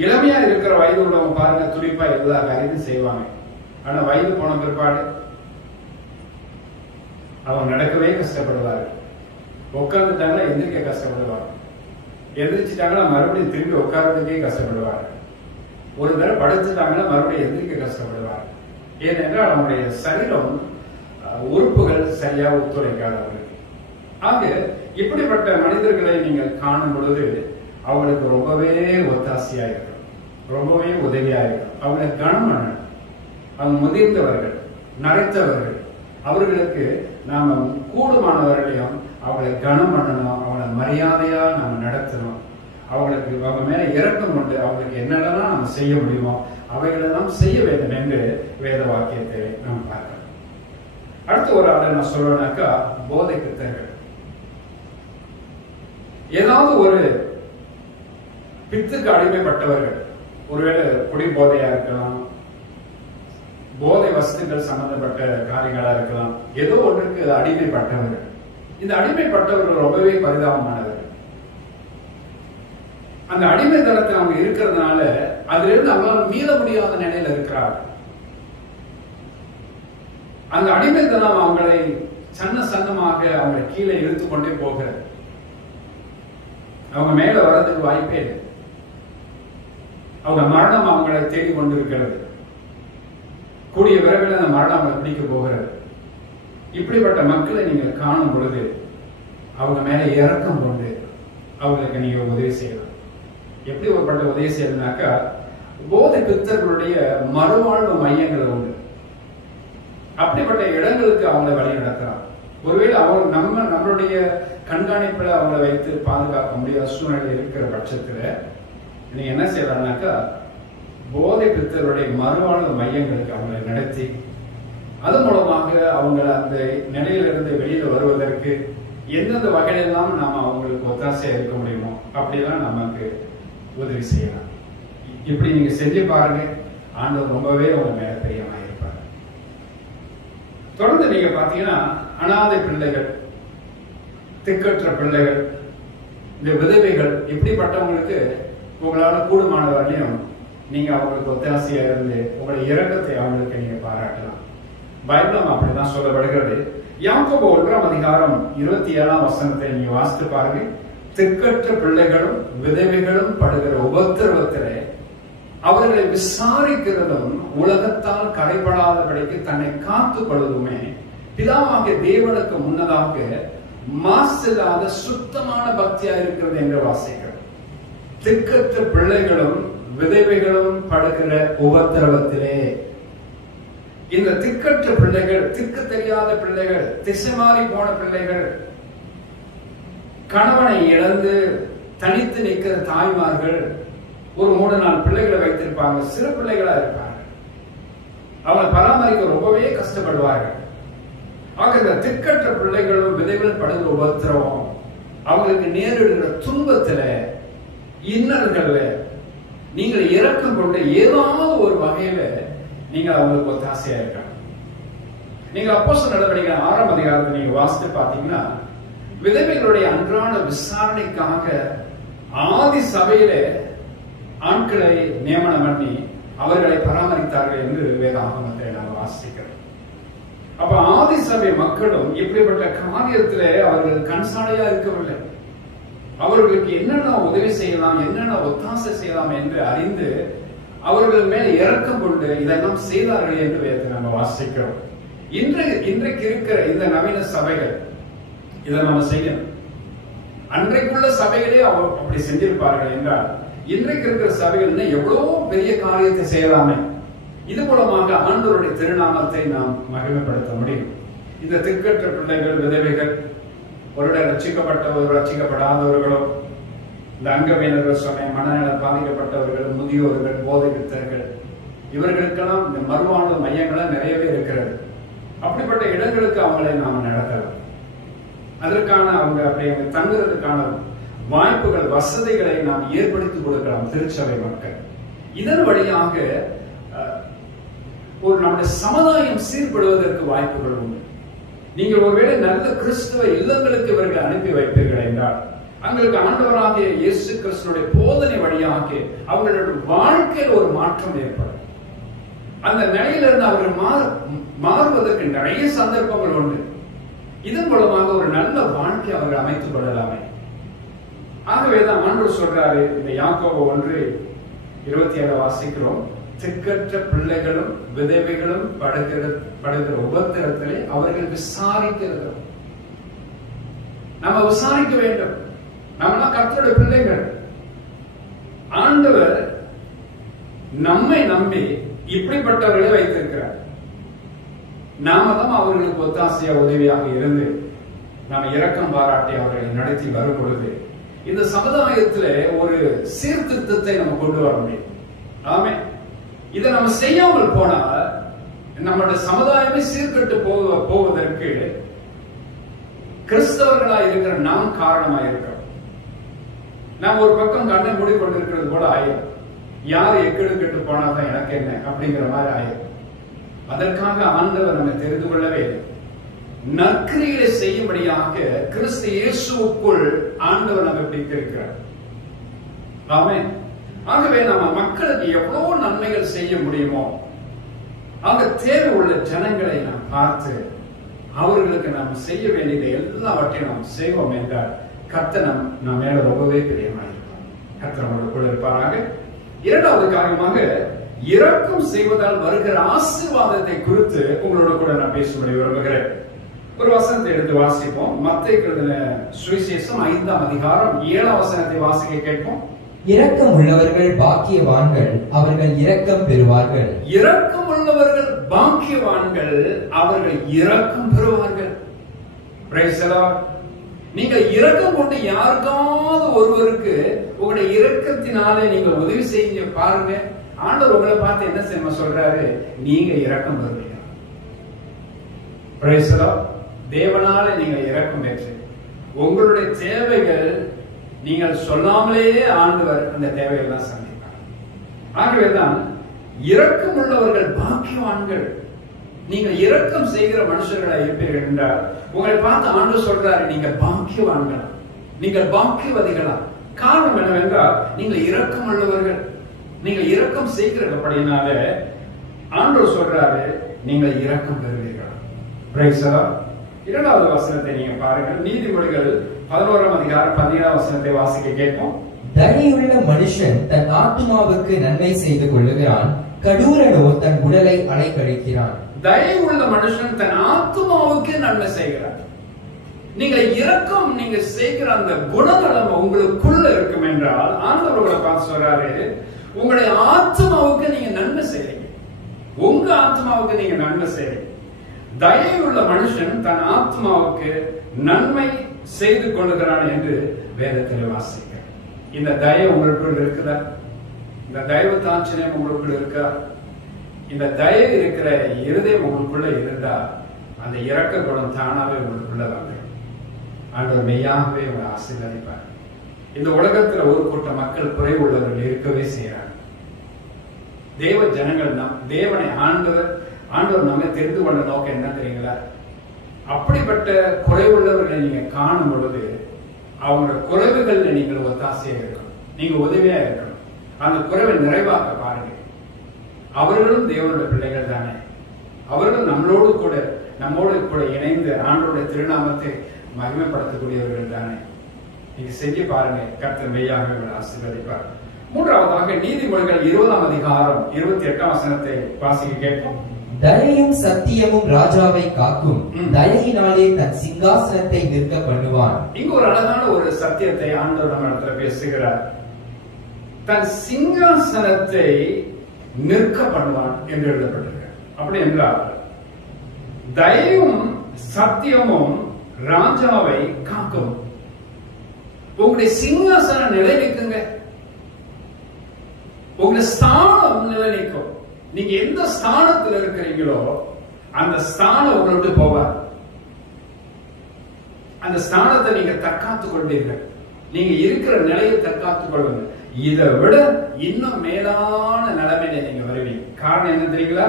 இளமையா இருக்கிற வயது உள்ளவங்க பாருங்க, துடிப்பா எல்லா காரியத்தையும் செய்வாங்க. ஆனா வயது போன பிற்பாடு அவங்க நடக்கவே கஷ்டப்படுவார்கள், உட்கார்ந்துட்டாங்கன்னா எந்திரிக்க கஷ்டப்படுவாங்க. எந்திரிச்சிட்டாங்கன்னா மறுபடியும் திரும்பி உட்கார்றதுக்கே கஷ்டப்படுவார். ஒரு தடவை படுத்துட்டாங்கன்னா மறுபடியும் எந்திரிக்க கஷ்டப்படுவார். ஏனென்றால் அவனுடைய சரீரம் உறுப்புகள் சரியா ஒத்துழைக்காதவர்கள். ஆக இப்படிப்பட்ட மனிதர்களை நீங்கள் காணும் பொழுது அவங்களுக்கு ரொம்பவே ஒத்தாசையா இருக்கும், ரொம்பவே உதவியா இருக்கும். அவங்களை கனம் பண்ணணும். அவங்க முதிர்ந்தவர்கள், நரைத்தவர்கள், அவர்களுக்கு நாம கூடுமானவர்களையும் அவங்களை கனம் பண்ணணும், அவங்களை மரியாதையா நம்ம நடத்தணும். அவங்களுக்கு அவங்க மேல இரக்கம் கொண்டு அவங்களுக்கு என்னெல்லாம் நம்ம செய்ய முடியுமோ அவைகளெல்லாம் செய்ய வேண்டும் என்று வேத வாக்கியத்தை நாம் பார்க்கிறோம். அடுத்த ஒரு ஆளை நான் சொல்றேனாக்கா, போதை பித்தர்கள். ஏதாவது ஒரு பித்துக்கு அடிமைப்பட்டவர்கள், ஒருவேளை குடி போதையா இருக்கலாம், போதை வஸ்துக்கள் சம்பந்தப்பட்ட காரியங்களா இருக்கலாம், ஏதோ ஒன்றுக்கு அடிமைப்பட்டவர்கள். இந்த அடிமைப்பட்டவர்கள் ரொம்பவே பரிதாபமானவர்கள். அந்த அடிமைத்தனத்தை அவங்க இருக்கிறதுனால அதிலிருந்து அவங்களால மீள முடியாத நிலையில இருக்கிறார்கள். அந்த அடிமைத்தனம் அவங்களை சன்னமாக அவங்களை கீழே இழுத்து கொண்டே போகிறது. அவங்க மேல வர்றதுக்கு வாய்ப்பே இல்லை. அவங்க மரணம் அவங்களை தேடி கொண்டிருக்கிறது. கூடிய விரைவில் அந்த மரணம் அவங்களை பிடிக்க போகிறது. இப்படிப்பட்ட மக்களை நீங்கள் காணும் பொழுது அவங்க மேல இரக்கம் கொண்டு அவங்களுக்கு நீங்க உதவி செய்யலாம். எப்படி ஒருப்பட்ட உதவி செய்யணும்னாக்கா, போதை பித்தர்களுடைய மறுவாழ்வு மையங்கள் உண்டு. அப்படிப்பட்ட இடங்களுக்கு அவங்களை வழி நடத்தலாம். ஒருவேளை அவங்க நம்மளுடைய கண்காணிப்புல அவங்களை வைத்து பாதுகாக்க முடியாத சூழ்நிலை இருக்கிற பட்சத்துல நீங்க என்ன செய்யலாம்னாக்கா, போதை பித்தருடைய மறுவாழ்வு மையங்களுக்கு அவங்களை நடத்தி அதன் மூலமாக அவங்களை அந்த நிலையிலிருந்து வெளியில வருவதற்கு எந்தெந்த வகையிலெல்லாம் நாம அவங்களுக்கு ஒத்தாசையா இருக்க முடியுமோ அப்படியெல்லாம் நமக்கு உதவி செய்யலாம். இப்படி நீங்க செஞ்சு பாருங்க, ஆண்டவர் ரொம்பவே உங்க மேல பிரியமா இருப்பார். தொடர்ந்து நீங்க பாத்தீங்கன்னா, அனாதை பிள்ளைகள், திக்கற்ற பிள்ளைகள், இந்த விதவைகள், இப்படிப்பட்டவங்களுக்கு உங்களால கூடுமான வரையும் நீங்க அவங்களுக்கு ஒத்தாசையா இருந்து உங்களுடைய இரக்கத்தை அவங்களுக்கு நீங்க பாராட்டலாம். பைபிளும் அப்படிதான் சொல்லப்படுகிறது. யாக்கோபு 1ஆம் அதிகாரம் 27ஆம் வசனத்தை நீங்க வாசித்து பாருங்க. திக்கற்ற பிள்ளைகளும் விதவைகளும் படுகிற உபத்திரவத்திலே அவர்களை விசாரிக்கிறதும் உலகத்தால் கரைபடாதபடிக்கு தன்னை காத்துக் கொள்வதுமே பிதாவாகிய தேவனுக்கு முன்னதாக மாசில்லாத சுத்தமான பக்தியா இருக்கிறது என்று வாசிக்கிறோம். திக்கற்ற பிள்ளைகளும் விதவைகளும் படுகிற உபத்திரவத்திலே, இந்த திக்கற்ற பிள்ளைகள், திக்கு தெரியாத பிள்ளைகள், திசை மாறி போன பிள்ளைகள், கணவனை இழந்து தனித்து நிற்கிற தாய்மார்கள், ஒரு 3 4 பிள்ளைகளை வைத்திருப்பாங்க, சிறு பிள்ளைகளா இருப்பாங்க, அவங்களை பராமரிக்க ரொம்பவே கஷ்டப்படுவார்கள். ஆக இந்த திக்கற்ற பிள்ளைகளும் விதைகள் படுகிற உபத்திரவம், அவங்களுக்கு நேரிடுகிற துன்பத்துல, இன்னல்கள்ல நீங்கள் இரக்கம் கொண்டு ஏதாவது ஒரு வகையில நீங்க அவங்களுக்கு ஒத்தாசையா இருக்காங்க. நீங்க அப்போஸ்தலர் நடவடிக்கைகள் 6ஆம் அதிகாரத்தை நீங்க வாசித்து பாத்தீங்கன்னா, விதவைகளுடைய அன்றாட விசாரணைக்காக ஆதி சபையில ஆட்களை நியமனம் பண்ணி அவர்களை பராமரித்தார்கள் என்று வேதாகமத்தை நாம் வாசிக்கிறோம். அப்ப ஆதி சபை மக்களும் இப்படிப்பட்ட காரியத்திலே அவர்கள் கண்சாலையா இருக்கவில்லை. அவர்களுக்கு என்னென்ன உதவி செய்யலாம், என்னென்ன ஒத்தாசை செய்யலாம் என்று அறிந்து அவர்கள் மேல் இரக்கம் கொண்டு இதெல்லாம் செய்தார்கள் என்று வேதத்தை நம்ம வாசிக்கிறோம். இன்றைக்கு இருக்கிற இந்த நவீன சபைகள் இதை நம்ம செய்யணும். அன்றைக்குள்ள சபைகளே அப்படி செஞ்சிருப்பார்கள் என்றால், இன்றைக்கு இருக்கிற சபைகள் எவ்வளவு பெரிய காரியத்தை செய்யலாமே. இது மூலமாக ஆண்டவருடைய திருநாமத்தை நாம் மகிமைப்படுத்த முடியும். இந்த திக்கற்ற பிள்ளைகள், விதவைகள், ஒருவர் ரட்சிக்கப்பட்டவர்கள், ரட்சிக்கப்படாதவர்களோ, இந்த அங்கவீனர்கள் சொன்ன மனநல பாதிக்கப்பட்டவர்கள், முதியோர்கள், போதைப்பித்தர்கள், இவர்களுக்கெல்லாம் இந்த மறுவாழ்வு மையங்கள் நிறையவே இருக்கிறது. அப்படிப்பட்ட இடங்களுக்கு அவங்களை நாம் நடத்தலாம். அதற்கான அவங்க அப்படி தங்குறதுக்கான வாய்ப்புகள், வசதிகளை நாம் ஏற்படுத்தி கொடுக்கலாம் திருச்சபை மக்கள். இதன் வழியாக ஒரு நம்முடைய சமுதாயம் சீர்படுவதற்கு வாய்ப்புகள் உண்டு. நீங்கள் ஒருவேளை நல்ல கிறிஸ்தவ இல்லங்களுக்கு இவர்களை அனுப்பி வைப்பீர்கள் என்றால், அவங்களுக்கு ஆண்டவராகிய இயேசு கிறிஸ்துவினுடைய போதனை வழியாக அவர்களுடைய வாழ்க்கையில் ஒரு மாற்றம் ஏற்படும். அந்த நிலையிலிருந்து அவர்கள் மாறுவதற்கு நிறைய சந்தர்ப்பங்கள் உண்டு. இதன் மூலமாக ஒரு நல்ல வாழ்க்கை அவர்கள் அமைத்துக் கொள்ளலாமே. ஆகவேதான் ஆண்டவர் சொல்றாரு, இந்த யாக்கோபு 1:27 வாசிக்கிறோம், திக்கற்ற பிள்ளைகளும் விதவைகளும் படுகிற உபத்திரத்திலே அவர்கள் விசாரிக்கிறது. நம்ம விசாரிக்க வேண்டும். நம்மளாம் கர்த்தருடைய பிள்ளைகள். ஆண்டவர் நம்மை நம்பி இப்படிப்பட்டவர்களை வைத்திருக்கிறார். நாம தான் அவர்களுக்கு ஒத்தாசையா உதவியாக இருந்து நாம இரக்கம் பாராட்டி அவர்களை நடத்தி வரும் பொழுது இந்த சமுதாயத்துல ஒரு சீர்திருத்தத்தை நம்ம கொண்டு வர முடியும். ஆமே. இதை நம்ம செய்யாமல் போனால் நம்முடைய சமுதாயமே சீர்கட்டு போவதற்கு கிறிஸ்தவர்களா இருக்கிற நாம் காரணமா இருக்கிறோம். நாம் ஒரு பக்கம் கண்ணை மூடிக்கொண்டிருக்கிறது போல ஆயிரும். யார் எக்கெடு கெட்டு போனாதான் எனக்கு என்ன அப்படிங்கிற மாதிரி ஆயிரும். அதற்காக ஆண்டவர் நம்ம தெரிந்து கொள்ளவே நற்கிரியை செய்யும்படியாக கிறிஸ்து இயேசுவுக்குள் ஆண்டவர் நம்ம பிடித்திருக்கிறார். ஆமென். ஆகவே நம்ம மக்களுக்கு எவ்வளவு நன்மைகள் செய்ய முடியுமோ அங்க தேவை உள்ள ஜனங்களை நாம் பார்த்து அவர்களுக்கு நாம் செய்ய வேண்டியதை எல்லாவற்றையும் நாம் செய்வோம் என்றால் கர்த்தர் நம் மேல ரொம்பவே பிரியமாயிருக்கும். கர்த்தர் நம்மளுக்குள்ள இருப்பாராக. இரண்டாவது காரியமாக இரக்கம் செய்வதால் வருகிற ஆசீர்வாதத்தை குறித்து உங்களோட கூட நான் பேசும்படி விரும்புகிறேன். ஒரு வசனத்தை எடுத்து வாசிப்போம். மத்தேயு சுவிசேஷம் 5ஆம் அதிகாரம் 7ஆம் வசனத்தை வாசிக்க கேட்போம். இரக்கம் உள்ளவர்கள் பாக்கியவான்கள், அவர்கள் இரக்கம் பெறுவார்கள். இரக்கம் உள்ளவர்கள் பாக்கியவான்கள், அவர்கள் இரக்கம் பெறுவார்கள். Praise the Lord. நீங்கள் இரக்கம் கொண்டு யாருக்காவது ஒருவருக்கு உங்களுடைய இரக்கத்தினாலே நீங்கள் உதவி செய்ய பாருங்க. ஆண்டவர் உங்களை பார்த்து என்ன செய்ய சொல்றாரு? நீங்க இரக்கம் பெறுவீங்க. Praise the Lord. தேவனால நீங்க இரக்கம் பெற்று உங்களுடைய தேவைகள் நீங்கள் சொல்லாமலேயே ஆண்டவர் அந்த தேவையெல்லாம் சந்திப்பார். ஆகவேதான் இரக்கம் உள்ளவர்கள் பாக்கியவான்கள். நீங்கள் இரக்கம் செய்கிற மனுஷர்களா இருப்பீர்கள் என்றால் உங்களை பார்த்து ஆண்டவர் சொல்றாரு, நீங்க பாக்கியவான்களா, நீங்கள் பாக்கியவதிகளா. காரணம் என்னவென்றால் நீங்கள் இரக்கம் உள்ளவர்கள். நீங்கள் இரக்கம் செய்கிறபடினால ஆண்டவர் சொல்றாரு, நீங்கள் இரக்கம் பெறுவீர்கள். Praise the Lord. இரண்டாவது வசனத்தை நீங்க பாருங்கள். நீதிமொழிகள் 11ஆம் அதிகாரம் 17ஆம் வசனத்தை வாசிக்க கேட்போம். தயையுள்ள மனுஷன் தன் ஆத்துமாவுக்கு நன்மை செய்து கொள்ளுகிறான், கடூரனோ தன் உடலை அலைக்கழிக்கிறான். தயை உள்ள மனுஷன் தன் ஆத்துமாவுக்கு நன்மை செய்கிறார். நீங்க இரக்கம் நீங்க செய்கிற அந்த குணநலம் உங்களுக்குள்ள இருக்கும் என்றால் ஆண்டவர் உங்களை பார்த்து சொல்றாரு, உங்களுடைய ஆத்மாவுக்கு நீங்க நன்மை செய்றீங்க. உங்க ஆத்மாவுக்கு நீங்க நன்மை செய்றீங்க. தயை உள்ள மனுஷன் தன் ஆத்மாவுக்கு நன்மை செய்து கொள்ளுகிறான் என்று வேதத்தில் வாசிக்க. இந்த தயை உங்களுக்குள் இருக்குதா? இந்த தயவு தாட்சணியம் உங்களுக்குள் இருக்கா? இந்த தயை இருக்கிற இருதயம் உங்களுக்குள்ள இருந்தா அந்த இரக்க குணம் தானாவே உங்களுக்குள்ள வந்துடும். ஆண்டவர் மெய்யாகவே உங்களை ஆசீர்வதிப்பார். இந்த உலகத்துல ஒரு கூட்ட மக்கள் குறைவுள்ளவர்கள் இருக்கவே செய்யறாங்க. தேவ ஜனங்கள் தேவனை ஆண்டவர் நம்ம தெரிந்து கொண்ட நோக்கம் என்ன தெரியுங்களா? அப்படிப்பட்ட குறைவுள்ளவர்களை நீங்க காணும் பொழுது அவங்களோட குறைவுகள்ல நீங்கள் ஒத்தாசையா இருக்கணும், நீங்க உதவியா இருக்கணும். அந்த குறைவை நிறைவாக்க பாருங்க. அவர்களும் தேவனுடைய பிள்ளைகள் தானே. அவர்கள் நம்மோடு கூட இணைந்து ஆண்டவருடைய திருநாமத்தை மகிமைப்படுத்தக்கூடியவர்கள் தானே. நீங்க செய்ய பாருங்க. கர்த்தர் மெய்யாக ஆசீர்வதிப்பார். மூன்றாவதாக நீதிமொழிகள் 20ஆம் அதிகாரம் 28ஆம் வசனத்தை வாசிக்க கேட்போம். தயையும் சத்தியமும் ராஜாவை காக்கும், தயையினாலே தன் சிங்காசனத்தை நிற்க பண்ணுவான். இங்கு ஒரு அழகான ஒரு சத்தியத்தை ஆண்டவர் நம்ம இடத்துல பேசுகிறார். தன் சிங்காசனத்தை நிற்க பண்ணுவான் என்று எழுதப்பட்டிருக்கிறார். அப்படி என்றால் தயையும் சத்தியமும் ராஜாவை காக்கும். உங்களுடைய சிங்காசனம் நிலை நிற்குங்க. உங்களுடைய ஸ்தானம் நிலை நிற்கும். நீங்க எந்த ஸ்தானத்தில் இருக்கிறீங்களோ அந்த ஸ்தானம் உங்களை விட்டு போவார். அந்த ஸ்தானத்தை நீங்க தற்காத்துக் கொண்டீர்கள். நீங்க இருக்கிற நிலையை தற்காத்துக் கொள்ளுங்க. இதை விட இன்னும் மேலான நிலைமையில நீங்க வருவீங்க. காரணம் என்ன தெரியுங்களா?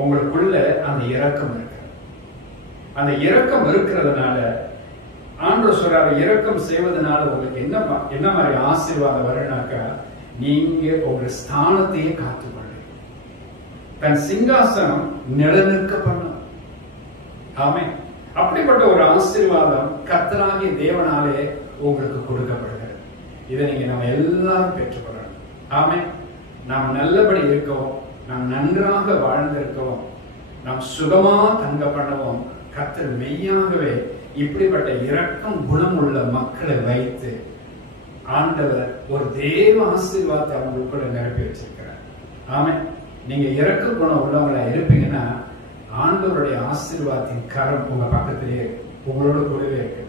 உங்களுக்குள்ள அந்த இரக்கம் இருக்கு. அந்த இரக்கம் இருக்கிறதுனால ஆண்டவர் சொல்றாரு, இரக்கம் செய்வதனால உங்களுக்கு என்ன மாதிரி ஆசீர்வாதம் வரும்னாக்கா, நீங்க உங்க ஸ்தானத்தையே காத்துக்கொள்ள, தன் சிங்காசனம் நிலநிற்க பண்ணும். அப்படிப்பட்ட ஒரு ஆசீர்வாதம் கர்த்தராகிய தேவனாலே உங்களுக்கு கொடுக்கப்படுகிறது. இதை நீங்க நம்ம எல்லாரும் பெற்றுக்கொள்ளணும். ஆமென். நாம் நல்லபடி இருக்கவும், நாம் நன்றாக வாழ்ந்திருக்கவும், நாம் சுகமா தங்க பண்ணவும் கர்த்தர் மெய்யாகவே இப்படிப்பட்ட இரக்கம் குணம் உள்ள மக்களை வைத்து ஆண்டவர் ஒரு தேவ ஆசீர்வாதத்தை அவங்களுக்குள்ள நிரப்பி வச்சிருக்கிறார். ஆமென். நீங்க இரக்க குணம் உள்ளவங்களா இருப்பீங்கன்னா ஆண்டவருடைய ஆசீர்வாதத்தின் கரம் உங்க பக்கத்திலேயே உங்களோட கூடவே இருக்கு.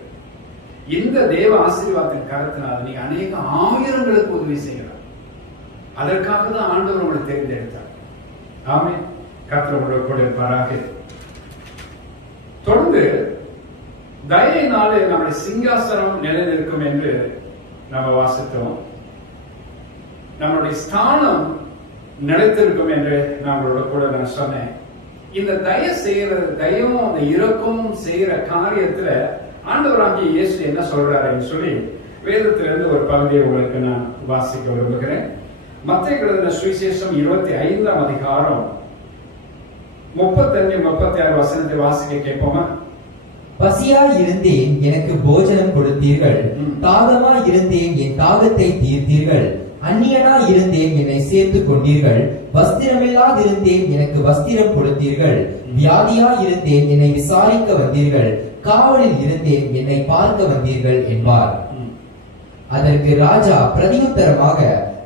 இந்த தேவ ஆசீர்வாதத்தின் கரத்தினால் நீங்க அநேக ஆயிரங்களுக்கு உதவி செய்யலாம். அதற்காக தான் ஆண்டவர் உங்களை தேர்ந்தெடுத்தார். ஆமென். கர்த்தர் உங்களோட கூட இருப்பாராக. தொடர்ந்து தயையினாலே நம்முடைய சிங்காசனம் நிலைநிற்கும் என்று நம்ம வாசித்தோம். நம்முடைய ஸ்தானம் நிலைத்திருக்கும் என்று நம்மளோட கூட நான் சொன்னேன். இந்த தயவும் அந்த இரக்கமும் செய்யற காரியத்துல ஆண்டவராகிய இயேசு என்ன சொல்றாருன்னு சொல்லி வேதத்திலிருந்து ஒரு பகுதியை உங்களுக்கு நான் வாசிக்க விரும்புகிறேன். மத்தேயு எழுதின சுவிசேஷம் 25ஆம் அதிகாரம் 35-36 வசனத்தை வாசிக்க கேட்போமா? பசியாய் இருந்தேன், எனக்கு போஜனம் கொடுத்தீர்கள். தாகமாய் இருந்தேன், என் தாகத்தை தீர்த்தீர்கள். அந்நியனாய் இருந்தேன், என்னை சேர்த்துக் கொண்டீர்கள். வஸ்திரமில்லாதிருந்தேன், எனக்கு வஸ்திரம் கொடுத்தீர்கள். வியாதியாய் இருந்தேன், என்னை விசாரிக்க வந்தீர்கள். காவலில் இருந்தேன், என்னை பார்க்க வந்தீர்கள் என்பார். அதற்கு ராஜா பிரதியுத்தரமாக,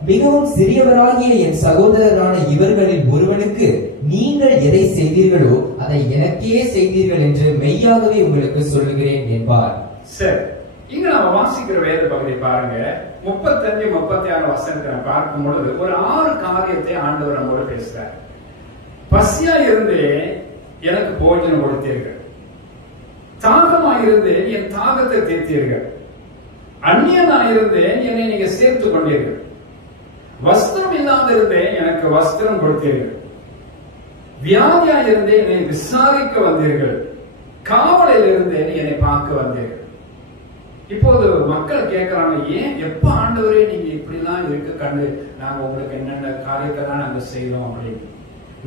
மிகவும் சிறியவராகிய என் சகோதரரான இவர்களில் ஒருவனுக்கு நீங்கள் எதை செய்தீர்களோ அதை எனக்கே செய்தீர்கள் என்று மெய்யாகவே உங்களுக்கு சொல்லுகிறேன் என்பார். சரி, இங்க நம்ம வாசிக்கிற வேத பகுதி பாருங்க. 35-36 வசனத்தை நம்ம பார்க்கும் பொழுது ஒரு 6 காரியத்தை ஆண்டவர் நம்மோடு பேசுறார். பசியா இருந்து எனக்கு போஜனம் கொடுத்தீர்கள், தாகமாயிருந்து என் தாகத்தை தீர்த்தீர்கள், அந்நியனாயிருந்தேன், என்னை நீங்க சேர்த்துக் கொண்டீர்கள். வஸ்திரம் இல்லாத இருந்தேன், எனக்கு வஸ்திரம் கொடுத்தீர்கள். வியாதியா இருந்தேன், என்னை விசாரிக்க வந்தீர்கள். காவலில் இருந்தேன், என்னை பார்க்க வந்தீர்கள். இப்போது மக்கள் கேட்கிறாங்க, ஏன் எப்ப ஆண்டவரே நீங்க இப்படி எல்லாம் இருக்க கண்டு நாங்க உங்களுக்கு என்னென்ன காரியத்தெல்லாம் நாங்க செய்யறோம் அப்படின்னு.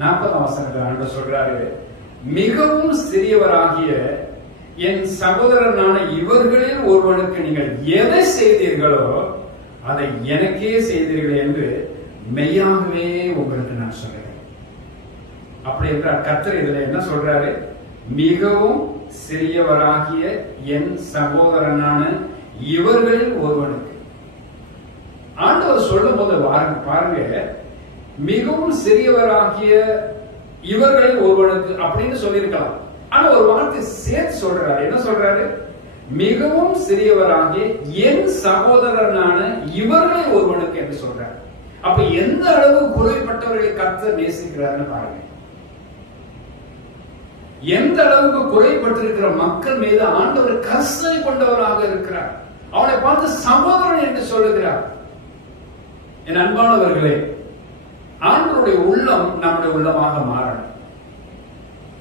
40ஆம் வசனத்துல ஆண்டவர் சொல்றாரு, மிகவும் சிறியவராகிய என் சகோதரனான இவர்களில் ஒருவனுக்கு நீங்கள் எதை செய்தீர்களோ அதை எனக்கே செய்தீர்கள் என்று மெய்யாகவே உங்களுக்கு நான் சொல்றேன். அப்படி என்றால் கர்த்தர் இதுல என்ன சொல்றாரு? மிகவும் சிறியவராகிய என் சகோதரனான இவர்களில் ஒருவனுக்கு. ஆண்டவர் சொல்லும் போது பாருங்க, மிகவும் சிறியவராகிய இவர்களில் ஒருவனுக்கு அப்படின்னு சொல்லியிருக்கலாம். ஆனா ஒரு வார்த்தை சேர்த்து சொல்றாரு. என்ன சொல்றாரு? மிகவும் சிறியவராகிய என் சகோதரனான இவர்களில் ஒருவனுக்கு என்று சொல்றாரு. அப்ப எந்த அளவு குறைப்பட்டவர்களை கர்த்தர் நேசிக்கிறார்னு பாருங்க. எந்த அளவுக்கு குறைப்பட்டிருக்கிற மக்கள் மீது ஆண்டவர் கர்சனை கொண்டவராக இருக்கிறார். அவனை பார்த்து சகோதரன் என்று சொல்லுகிறார். என் அன்பானவர்களே, ஆண்டவருடைய உள்ளம் நம்முடைய உள்ளமாக மாறணும்.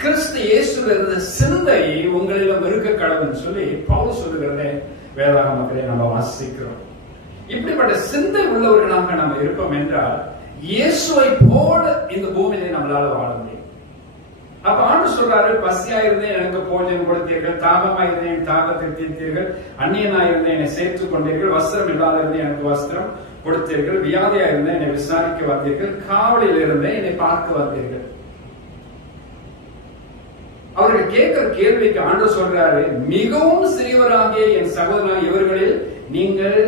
கிறிஸ்து இயேசுவில் இருந்த சிந்தை உங்களிடம் இருக்க கடவுள்னு சொல்லி பவுல் சொல்லுகிறத வேதாகமத்திலே நம்ம வாசிக்கிறோம். இப்படிப்பட்ட சிந்தை உள்ளவர்களாக நம்ம இருப்போம் என்றால் இயேசுவை போல இந்த பூமியிலே நம்மளால வாழ முடியும். அப்ப ஆண்டு சொல்றாரு, பசியாயிருந்தேன் எனக்கு போஜனம் கொடுத்தீர்கள், தாகமாயிருந்தேன் என் தாகத்தை தீர்த்தீர்கள், அந்நியனாயிருந்தேன் என்னை சேர்த்துக் கொண்டீர்கள், வஸ்திரம் இல்லாத இருந்தேன் எனக்கு வஸ்திரம் கொடுத்தீர்கள், வியாதியா இருந்தேன் என்னை விசாரிக்க வந்தீர்கள், காவலில் இருந்தேன் என்னை பார்க்க வந்தீர்கள். அவர்கள் கேட்கிற கேள்விக்கு ஆண்டு சொல்றாரு, மிகவும் சிறியவராகிய என் சகோதரன் இவர்களில் நீங்கள்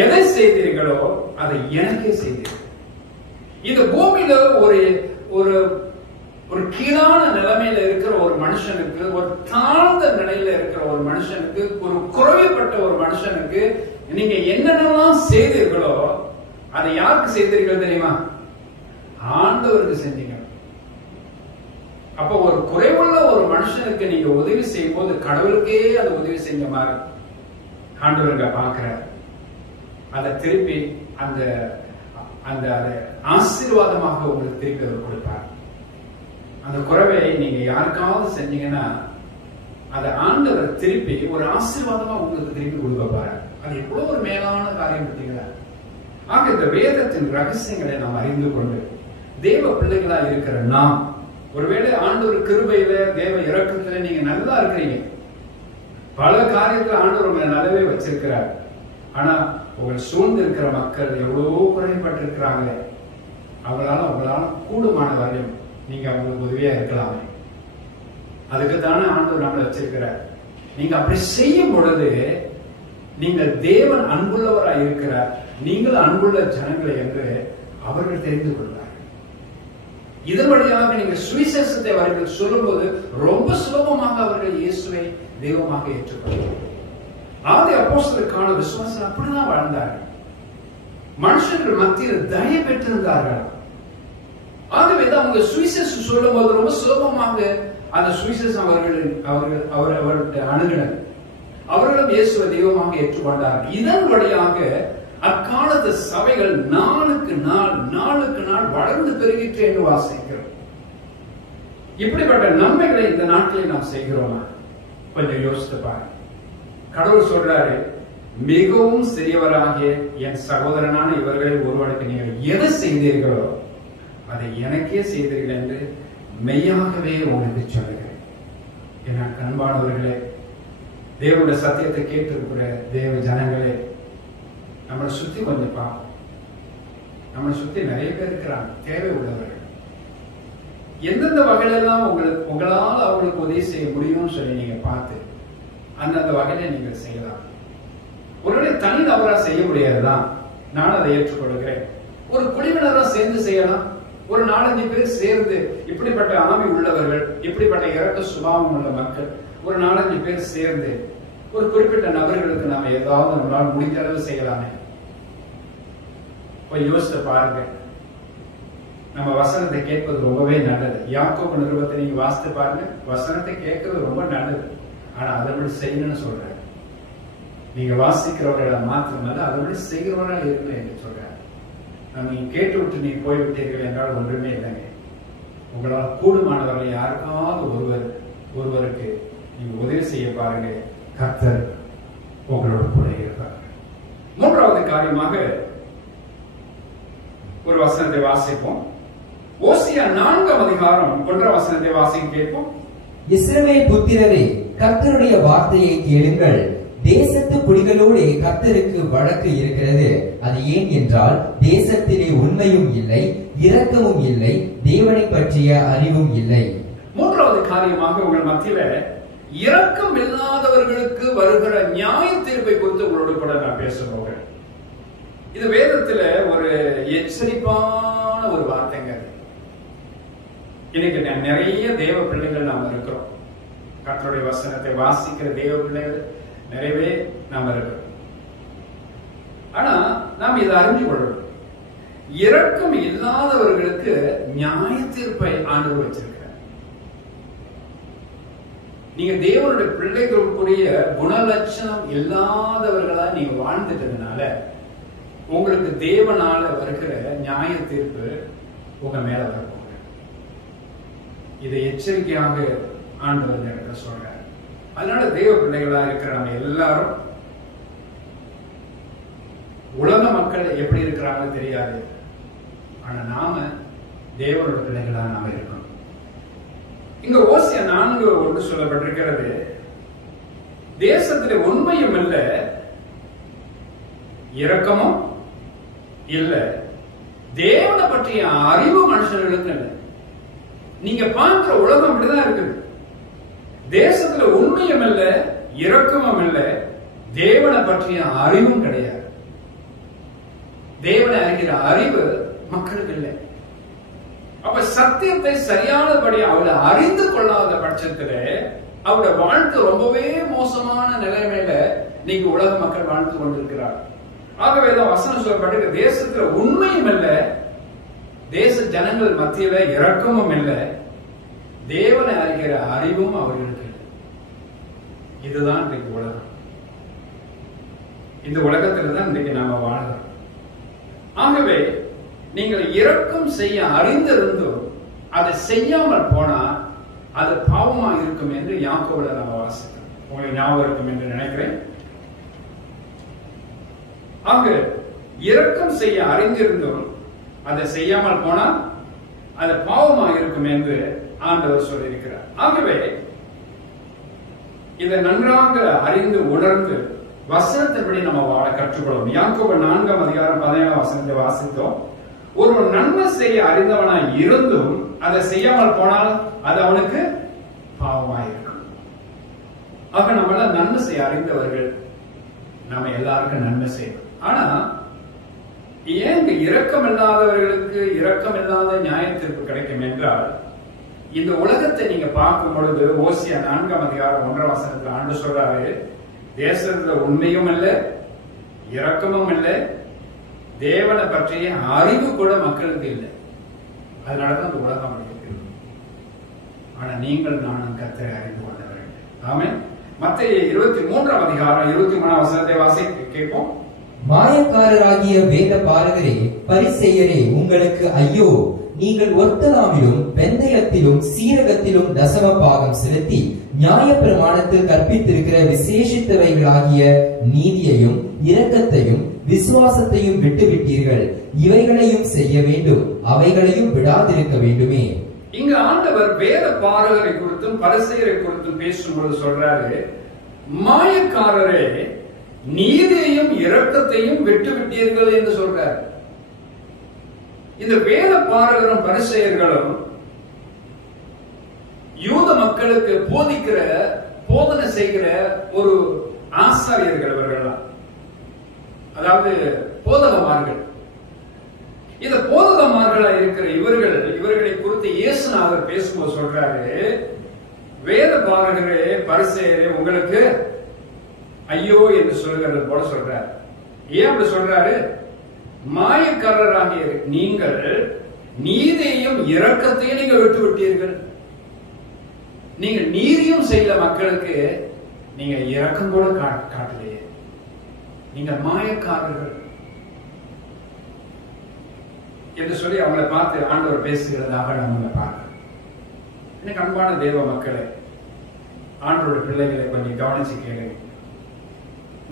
எதை செய்தீர்களோ அதை எனக்கே செய்தீர்கள். இந்த பூமியில ஒரு ஒரு கீழான நிலைமையில இருக்கிற ஒரு மனுஷனுக்கு, ஒரு தாழ்ந்த நிலையில இருக்கிற ஒரு மனுஷனுக்கு, ஒரு குறைவுபட்ட ஒரு மனுஷனுக்கு நீங்க என்னென்னலாம் செய்தீர்களோ அதை யாருக்கு செய்தீர்கள் தெரியுமா? ஆண்டவருக்கு செஞ்சீங்க. அப்ப ஒரு குறைவுள்ள ஒரு மனுஷனுக்கு நீங்க உதவி செய்யும் போது கடவுளுக்கே அது உதவி செஞ்ச மாதிரி ஆண்டவருங்க பாக்குறாரு. அதை திருப்பி அந்த அந்த ஆசீர்வாதமாக உங்களுக்கு திருப்பி அவர் கொடுப்பார். அந்த குறைவை நீங்க யாருக்காவது செஞ்சீங்கன்னா அதை ஆண்டவர் திருப்பி ஒரு ஆசீர்வாதமா உங்களுக்கு திருப்பி கொடுப்பாரு. அது எவ்வளவு ஒரு மேலான காரியம் பார்த்தீங்களா? ஆக இந்த வேதத்தின் ரகசியங்களை நாம் அறிந்து கொண்டு தேவ பிள்ளைகளா இருக்கிற நாம், ஒருவேளை ஆண்டவர் கிருபையில தேவ இரக்கத்துல நீங்க நல்லா இருக்கிறீங்க, பல காரியத்துல ஆண்டவர் உங்களை நல்லாவே வச்சிருக்கிறார். ஆனா உங்களை சூழ்ந்து இருக்கிற மக்கள் எவ்வளவோ குறைபட்டிருக்கிறாங்க, உங்களால கூடுமான வரையும் நீங்க அவங்களுக்கு உதவியா இருக்கலாமே. அதுக்கு தானே ஆண்டவர் நம்மளை வச்சிருக்கிறார். நீங்க அப்படி செய்யும் பொழுது நீங்கள் தேவன் அன்புள்ளவராய் இருக்கிறார், நீங்கள் அன்புள்ள ஜனங்களை என்று அவர்கள் தெரிந்து கொள்வார்கள். இதன் வழியாக நீங்க சுவிசேஷத்தை அவர்கள் சொல்லும்போது ரொம்ப சுலபமாக அவர்கள் இயேசுவை தெய்வமாக ஏற்றுக்கொள்வார்கள். ஆதி அப்போஸ்தலருக்கான விசுவாசம் அப்படிதான் வாழ்ந்தார்கள். மனுஷர்கள் மத்தியில் தயை பெற்றிருந்தார்கள். ஆகவேதான் அவங்க சுவிசேஷம் சொல்லும் போது ரொம்ப சுலபமாக அந்த சுவிசேஷம் அவர்களுடைய அணுகினர். அவர்களும் இயேசுவை தெய்வமாக ஏற்றுக்கொண்டார்கள். இதன் வழியாக அக்காலத்து சபைகள் நாளுக்கு நாள் வளர்ந்து பெருகிற்று என்று வாசிக்கிறோம். இப்படிப்பட்ட நன்மைகளை இந்த நாட்டிலே நாம் செய்கிறோமா? கொஞ்சம் யோசித்து பாருங்க. கடவுள் சொல்றாரு, மிகவும் சிறியவராகிய என் சகோதரனான இவர்களில் ஒருவனுக்கு நீங்கள் எதை செய்தீர்களோ அதை எனக்கே செய்தீர்கள் என்று மெய்யாகவே உங்களுக்கு சொல்லுகிறேன். என அன்பானவர்களே, தேவனுடைய சத்தியத்தை கேட்டிருக்கிற தேவ ஜனங்களே, நம்மளை சுத்தி கொஞ்சம் பார்ப்போம். நம்மளை சுத்தி நிறைய பேர் இருக்கிறாங்க, தேவை உள்ளவர்கள். எந்தெந்த வகையிலெல்லாம் உங்களால் அவங்களுக்கு உதவி செய்ய முடியும்னு சொல்லி நீங்க பார்த்து அந்தந்த வகையில நீங்கள் செய்யலாம். ஒருவேளை தனி நபரா செய்ய முடியாதுதான், நான் அதை ஏற்றுக்கொள்கிறேன். ஒரு குழுவினரா சேர்ந்து செய்யலாம். ஒரு 4-5 பேர் சேர்ந்து, இப்படிப்பட்ட ஆவி உள்ளவர்கள், இப்படிப்பட்ட இரக்க சுபாவம் உள்ள மக்கள், ஒரு 4-5 பேர் சேர்ந்து ஒரு குறிப்பிட்ட நபர்களுக்கு நாம ஏதாவது நம்மளால் முடிந்த அளவு செய்யலாமே. போய் யோசித்து பாருங்க. நம்ம வசனத்தை கேட்பது ரொம்பவே நல்லது. யாக்கோபு நிருபத்தை நீங்க வாசித்து பாருங்க. வசனத்தை கேட்கறது ரொம்ப நல்லது, ஆனா அதை விட செய்யணும்னு சொல்றாரு. நீங்க வாசிக்கிறவர்களை மாத்திரமல்ல, அதை விட செய்கிறவர்கள் இருக்கல என்று சொல்றாரு. நீங்க கேட்டு விட்டு நீங்க போய்விட்டீர்கள் என்றால் ஒன்றுமே இல்லைங்க. உங்களால் கூடுமானவர்களை யாருக்காவது ஒருவருக்கு நீங்க உதவி செய்ய பாருங்க. கர்த்தர் உங்களோட கூட இருப்பார். மூன்றாவது காரியமாக ஒரு வசனத்தை வாசிப்போம். ஓசியா 4ஆம் அதிகாரம் 1ஆம் வசனத்தை வாசிக்க கேட்போம். இஸ்ரவேல் புத்திரரே, கர்த்தருடைய வார்த்தையை கேளுங்கள். தேசத்து குடிகளோடு கர்த்தருக்கு வழக்கு இருக்கிறது. அது ஏன் என்றால், தேசத்திலே உண்மையும் இல்லை, இரக்கமும் இல்லை, தேவனை பற்றிய அறிவும் இல்லை. மூன்றாவது காரியமாக உங்கள் மத்தியில இரக்கம் இல்லாதவர்களுக்கு வருகிற நியாய தீர்ப்பை குறித்து உங்களோடு கூட நான் பேச போகிறேன். இது வேதத்துல ஒரு எச்சரிப்பான ஒரு வார்த்தைங்க. இன்னைக்கு நிறைய தேவ பிள்ளைகள் நாம் இருக்கிறோம். கர்த்தருடைய வசனத்தை வாசிக்கிற தேவ பிள்ளைகள் நிறையவே நாம் இருக்கிறோம். ஆனா நாம் இதை அறிஞ்சு கொள்ளணும். இரக்கம் இல்லாதவர்களுக்கு நியாய தீர்ப்பை ஆண்டவர் வச்சிருக்க. நீங்க தேவனுடைய பிள்ளைகளுக்குரிய குணலட்சணம் இல்லாதவர்களா நீங்க வாழ்ந்துட்டதுனால உங்களுக்கு தேவனால வருகிற நியாய தீர்ப்பு உங்க மேல வரப்போங்க. இதை எச்சரிக்கையாக ஆண்டவர் எனக்கு சொல்றாரு. அதனால தேவ பிள்ளைகளா இருக்கிற நம்ம எல்லாரும், உலக மக்கள் எப்படி இருக்கிறாங்கன்னு தெரியாது, ஆனா நாம தேவனோட பிள்ளைகளா நாம இருக்கணும். இங்க ஓசியா 4:1 சொல்லப்பட்டிருக்கிறது, தேசத்துல உண்மையும் இல்ல, இரக்கமும் இல்ல, தேவனை பற்றிய அறிவு மனுஷர்களுக்கு இல்லை. நீங்க பார்க்கிற உலகம் இப்படிதான் இருக்குது. தேசத்துல உண்மையும் இல்ல, இரக்கமும் இல்ல, தேவனை பற்றிய அறிவும் கிடையாது. தேவனை அறிகிற அறிவு மக்களுக்கு இல்லை. அப்ப சத்தியத்தை சரியானபடி அவளை அறிந்து கொள்ளாத பட்சத்துல அவருடைய வாழ்க்கை ரொம்பவே மோசமான நிலைமையில நீங்க உலக மக்கள் வாழ்ந்து கொண்டிருக்கிறார். ஆகவேதான் வசனம் சொல்லப்பட்டிருக்க, தேசத்துல உண்மையும் இல்ல, தேச ஜனங்கள் மத்தியில இரக்கமும் இல்ல, தேவனை அறிகிற அறிவும் அவர்களுக்கு இல்லை. இதுதான் இன்றைக்கு உலகம். இந்த உலகத்துல தான் இன்றைக்கு நாம வாழ்கிறோம். ஆகவே நீங்கள் இரக்கம் செய்ய அறிந்திருந்தும் அதை செய்யாமல் போனா அது பாவமா இருக்கும் என்று யாக்கோபுல நம்ம வாசிக்கிறோம். உங்களுக்கு ஞாபகம் இருக்கும் என்று நினைக்கிறேன். ஆக இரக்கம் செய்ய அறிந்திருந்தும் அதை செய்யாமல் போனா அது பாவமா இருக்கும் என்று ஆண்டவர் சொல்லியிருக்கிறார். ஆகவே இதை நன்றாக அறிந்து உணர்ந்து வசனத்தின்படி நம்ம வாழ கற்றுக்கொள்ளும். யாக்கோபு 4:17 வாசித்தோம். ஒருவன் நன்மை செய்ய அறிந்தவனாய் இருந்தும் அதை செய்யாமல் போனால் அது அவனுக்கு பாவமாயிருக்கும். ஆக நம்மள நன்மை செய்ய அறிந்தவர்கள், நம்ம எல்லாருக்கும் நன்மை செய்யணும். ஆனா ஏன் இரக்கம் இல்லாதவர்களுக்கு இரக்கம் இல்லாத நியாய தீர்ப்பு கிடைக்கும் என்றால், இந்த உலகத்தை நீங்க பார்க்கும் பொழுது ஓசியா 4:1 ஆண்டு சொல்றாரு, தேசத்துல உண்மையும் இல்லை, இரக்கமும் இல்லை, தேவனை பற்றிய அறிவு கூட மக்களுக்கு இல்லை. அதனாலதான் அந்த உலகம் இருக்கிறது. ஆனா நீங்கள் நானும் கர்த்தரை அறிந்து கொள்ள வேண்டும். ஆமென். மத்தேயு 23:23 வாசிக்க கேட்போம். மாயக்காரராகிய வேத பாரகரே, பரிசேயரே, உங்களுக்கு ஐயோ! நீங்கள் ஒர்த்தலாமிலும் வெந்தயத்திலும் சீரகத்திலும் தசம பாகம் செலுத்தி நியாய பிரமாணத்தில் கற்பித்திருக்கிற விசேஷித்தவைகளாகிய நீதியையும் இரக்கத்தையும் விசுவாசத்தையும் விட்டுவிட்டீர்கள். இவைகளையும் செய்ய வேண்டும், அவைகளையும் விடாதிருக்க வேண்டுமே. இங்க ஆண்டவர் வேத பாரகரை குறித்தும் பரிசேயரை குறித்தும் பேசும்போது சொல்றாரு, மாயக்காரரே, நீதியையும் இரக்கத்தையும் விட்டுவிட்டீர்கள் என்று சொல்றார். இந்த வேத பாரகரும் பரிசேயர்களும் யூத மக்களுக்கு போதனை செய்கிற ஒரு ஆசாரியர்கள் இவர்கள்லாம், அதாவது போதகமார்கள். இந்த போதகமார்களா இருக்கிற இவர்களை குறித்து இயேசுநாதர் பேசும்போது சொல்றாரு, வேத பாரகரே பரிசேயரே, உங்களுக்கு ஐயோ என்று சொல்கிறது போல சொல்றாரு. ஏன் அப்படி சொல்றாரு? மாயக்காரராகிய நீங்கள் நீதியையும் இரக்கத்தையும் நீங்கள் விட்டு விட்டீர்கள். நீங்கள் நீதியும் செய்யல மக்களுக்கு, நீங்க இரக்கம் கூட காட்டலையே. நீங்க மாயக்காரர்கள் என்று சொல்லி அவங்களை பார்த்து ஆண்டவர் பேசுகிறதாக நம்ம பார்க்கிறோம். எனக்கு அன்பான தேவ மக்களே, ஆண்டவரோட பிள்ளைகளை கொஞ்சம் கவனிச்சு கேளுங்க.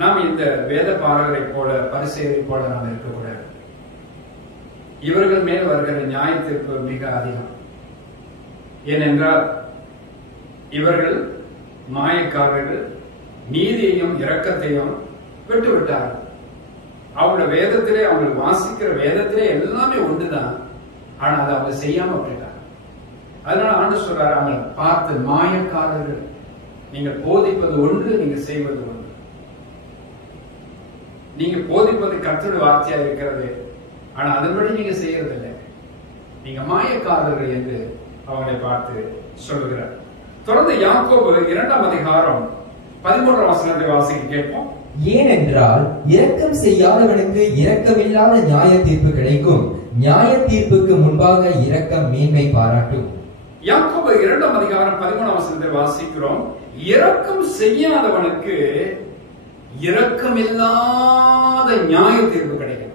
நாம் இந்த வேத பாரகரை போல பரிசேயரை போல நாம் இருக்கக்கூடாது. இவர்கள் மேல் வருகிற நியாய தீர்ப்பு மிக அதிகம். ஏனென்றால் இவர்கள் மாயக்காரர்கள், நீதியையும் இரக்கத்தையும் விட்டுவிட்டார்கள். அவங்க வேதத்திலே, அவங்க வாசிக்கிற வேதத்திலே எல்லாமே ஒன்றுதான், ஆனா அதை அவங்க செய்யாம விட்டுட்டாங்க. அதனால ஆண்டு சொல்றாரு, அவங்களை பார்த்து மாயக்காரர்கள், நீங்கள் போதிப்பது ஒன்று, நீங்க செய்வது ஒன்று. நீங்க போதிப்பது கர்த்தருடைய வார்த்தையா இருக்கிறது, ஆனா அதன்படி நீங்க செய்யறது இல்லை. நீங்க மாயக்காரர்கள் என்று அவங்களை பார்த்து சொல்லுகிறார். தொடர்ந்து யாக்கோபு 2:13 வாசிக்க கேட்போம். ஏனென்றால் இரக்கம் செய்யாதவனுக்கு இரக்கமில்லாத நியாய தீர்ப்பு கிடைக்கும், நியாய தீர்ப்புக்கு முன்பாக இரக்கம் மேன்மை பாராட்டும். யாக்கோபு 2:13 வாசிக்கிறோம். இரக்கம் செய்யாதவனுக்கு இரக்கமில்லாத நியாய தீர்ப்பு கிடைக்கும்.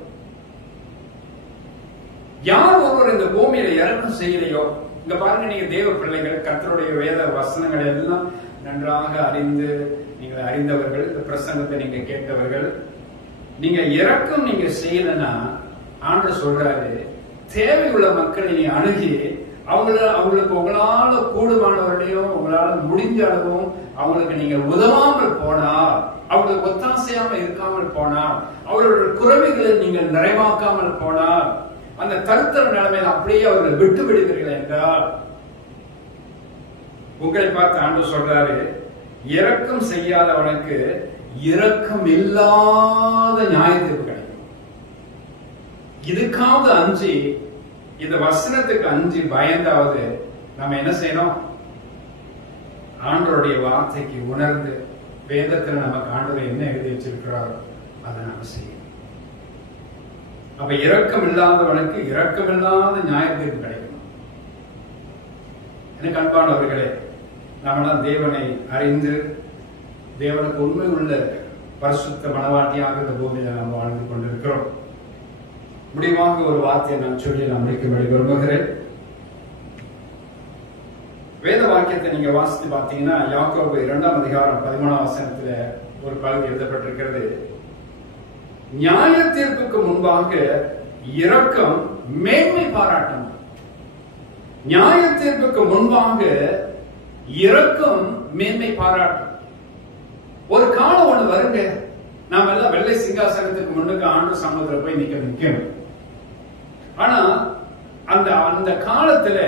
யார் ஒருவர் இந்த பூமியில இரக்கம் செய்யலையோ, இங்க பாருங்க, நீங்க தேவ பிள்ளைகள், கர்த்தருடைய வேத வசனங்கள் எல்லாம் நன்றாக அறிந்து நீங்கள் அறிந்தவர்கள், இந்த பிரசங்கத்தை நீங்க கேட்டவர்கள், நீங்க இரக்கம் நீங்க செய்யலன்னா ஆண்டவர் சொல்றாரு, தேவையுள்ள மக்களை நீ அணுகி அவங்களுக்கு உங்களால கூடுமானவர்களையும் உங்களால முடிஞ்ச அளவும் அவங்களுக்கு நீங்க உதவாமல் போனால், அவங்களுக்கு ஒத்தாசையாம இருக்காமல் போனால், அவர்களுடைய குறைவுகளை நீங்கள் நிறைவாக்காமல் போனால், அந்த தருத்தர நிலைமையில் அப்படியே அவர்களை விட்டு விடுவீர்கள் என்றால், உங்களை பார்த்து ஆண்டவர் சொல்றாரு, இரக்கம் செய்யாதவனுக்கு இரக்கம் இல்லாத நியாய தீர்ப்பு கிடைக்கும். இதுக்காவது அஞ்சி, இந்த வசனத்துக்கு அஞ்சி பயந்தாவது நம்ம என்ன செய்யணும்? ஆண்டவருடைய வார்த்தைக்கு உணர்ந்து, வேதத்துல நமக்கு ஆண்டவர் என்ன எழுதி வச்சிருக்கிறாரோ அதை நாம செய்யணும். அப்ப இரக்கம் இல்லாதவனுக்கு இரக்கமில்லாத நியாய தீர்ப்பு கிடைக்கும். எனக்கு அன்பானவர்களே, நம்மளாம் தேவனை அறிந்து தேவனுக்கு உண்மை உள்ள பரிசுத்த மனவாட்டியாக இந்த பூமியில நாம் வாழ்ந்து கொண்டிருக்கிறோம். முடிவாக ஒரு வார்த்தையை நான் சொல்லி நான் முடிக்கும்படி விரும்புகிறேன். வேத வாக்கியத்தை நீங்க வாசித்து பார்த்தீங்கன்னா, யாக்கோபு 2:13 ஒரு பகுதி எழுதப்பட்டிருக்கிறது. நியாய தீர்ப்புக்கு முன்பாக இரக்கம் மேன்மை பாராட்டும். நியாய தீர்ப்புக்கு முன்பாக இரக்கம் மேன்மை பாராட்டும். ஒரு காலம் ஒண்ணு வருங்க, நாம எல்லாம் வெள்ளை சிங்காசனத்துக்கு முன்னுக்கு ஆண்டு சமூகத்துல போய் நிக்கணும். ஆனா அந்த காலத்துல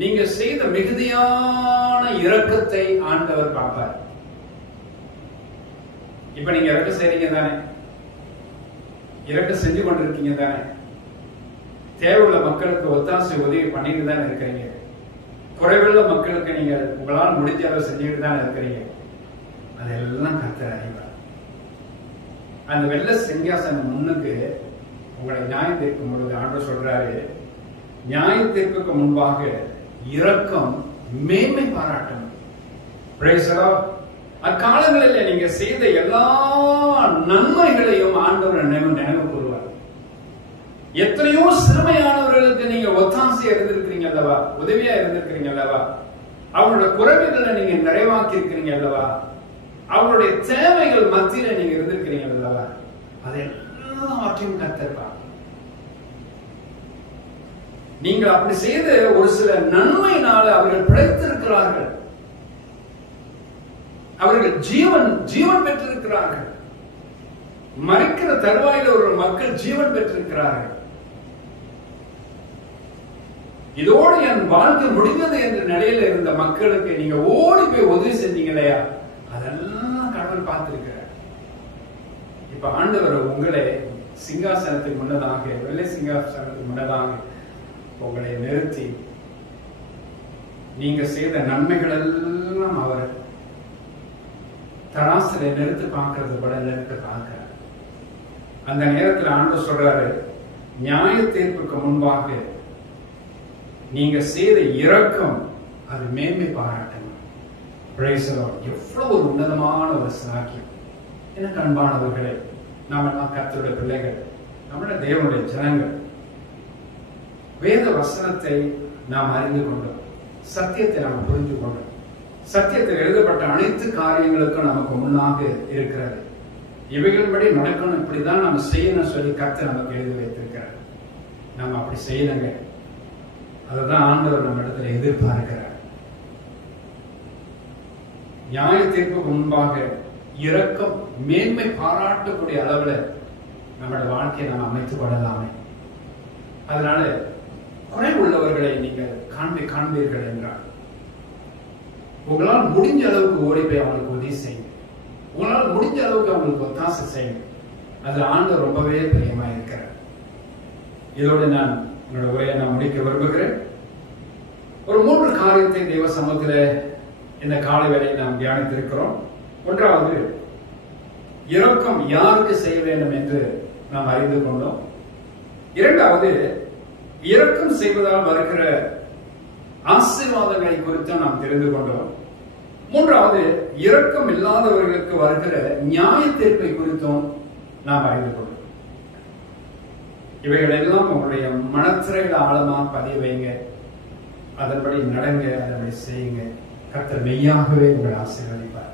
நீங்க செய்த மிகுதியான இரக்கத்தை ஆண்டவர் பார்ப்பார். இப்ப நீங்க இறக்க செய்றீங்க தானே, இறக்க செஞ்சு கொண்டிருக்கீங்க தானே, தேவையுள்ள மக்களுக்கு ஒத்தாசை உதவி பண்ணிட்டு தானே இருக்கிறீங்க, குறைவுள்ள மக்களுக்கு நீங்க உங்களால் முடிஞ்ச அளவு செஞ்சுட்டு தானே இருக்கிறீங்க. அதெல்லாம் கர்த்தர் அறிவார். அந்த வெள்ள சிங்காசனம் முன்னுக்கு உங்களை நியாயம் தீர்க்கும் பொழுது ஆண்டவர் சொல்றாரு, நியாய தீர்ப்புக்கு முன்பாக இரக்கம் மேன்மை பாராட்டணும். அக்காலங்களில் நீங்க செய்த எல்லா நன்மைகளையும் ஆண்டவர் நினைவு கூறுவார். எத்தனையோ சிறுமையானவர்களுக்கு நீங்க ஒத்தாசையா இருந்திருக்கிறீங்க அல்லவா, உதவியா இருந்திருக்கிறீங்க அல்லவா, அவங்களோட குறைவுகளை நீங்க நிறைவாக்கி இருக்கிறீங்க அல்லவா, அவங்களுடைய தேவைகள் மத்தியில நீங்க இருந்திருக்கிறீங்க அல்லவா, அதெல்லாவற்றையும் கர்த்தர். நீங்கள் அப்படி செய்த ஒரு சில நன்மையினால அவர்கள் பிழைத்திருக்கிறார்கள், அவர்கள் ஜீவன் பெற்றிருக்கிறார்கள். மறிக்கிற தருவாயில ஒரு மக்கள் ஜீவன் பெற்றிருக்கிறார்கள். இதோடு என் வாழ்க்கை முடிந்தது என்ற நிலையில இருந்த மக்களுக்கு நீங்க ஓடி போய் உதவி செஞ்சீங்க இல்லையா, அதெல்லாம் கடவுள் பார்த்திருக்கிறார். இப்ப ஆண்டவர் உங்களை சிங்காசனத்துக்கு முன்னதாக, வெள்ளை சிங்காசனத்துக்கு முன்னதாக உங்களை நிறுத்தி நீங்க செய்த நன்மைகள் எல்லாம் அவர் தராசில நிறுத்தி பார்க்கறது கூட நிறுத்தி பார்க்கிறார். அந்த நேரத்தில் ஆண்டவர் சொல்றாரு, நியாய தீர்ப்புக்கு முன்பாக நீங்க செய்த இரக்கம் அது மேன்மை பாராட்டணும். எவ்வளவு ஒரு உன்னதமான ஒரு சாக்கியம். எனக்கு அன்பானவர்களே, நாம கர்த்தருடைய பிள்ளைகள், நம்முடைய தேவனுடைய ஜனங்கள், வேத வசனத்தை நாம் அறிந்து கொண்டோம், சத்தியத்தை நாம் புரிந்து கொண்டோம். சத்தியத்தில் எழுதப்பட்ட அனைத்து காரியங்களுக்கும் நமக்கு முன்னாக இருக்கிறது. இவைகளின்படி நடக்கணும், இப்படிதான் நம்ம செய்யணும் சொல்லி கர்த்தர் நமக்கு எழுதி வைத்திருக்கிறார். நம்ம அப்படி செய்யணுங்க. அதுதான் ஆண்டவர் நம்ம இடத்துல எதிர்பார்க்கிறார். நியாய தீர்ப்புக்கு முன்பாக இரக்கம் மேன்மை பாராட்டக்கூடிய அளவுல நம்மளோட வாழ்க்கையை நாம் அமைத்துக் கொள்ளலாமே. அதனால குறைவுள்ளவர்களை நீங்கள் காண்பீர்கள் என்றால் உங்களால் முடிஞ்ச அளவுக்கு ஓடி போய் அவங்களுக்கு உதவி செய்யுங்க. உங்களால் முடிஞ்ச அளவுக்கு அவங்களுக்கு ஒத்தாசை செய்யுங்க. அது ஆண்டவர் ரொம்பவே பிரியமா இருக்கிறார். இதோடு நான் என்னோட உரையை நான் முடிக்க விரும்புகிறேன். ஒரு 3 காரியத்தை தேவ சமூகத்தில் இந்த காலை வேளையை நாம் தியானித்திருக்கிறோம். ஒன்றாவது, இரக்கம் யாருக்கு செய்ய வேண்டும் என்று நாம் அறிந்து கொண்டோம். இரண்டாவது, இரக்கம் செய்வதால் வருகிற ஆசீர்வாதங்களை குறித்தும் நாம் தெரிந்து கொண்டோம். மூன்றாவது, இரக்கம் இல்லாதவர்களுக்கு வருகிற நியாய தீர்ப்பை குறித்தும் நாம் அறிந்து கொண்டோம். இவைகளெல்லாம் உங்களுடைய மனத்திரையில ஆழமா பதிய வைங்க. அதன்படி நடங்க, அதன்படி செய்யுங்க. கர்த்தர் மெய்யாகவே உங்களை ஆசீர்வதிப்பார்.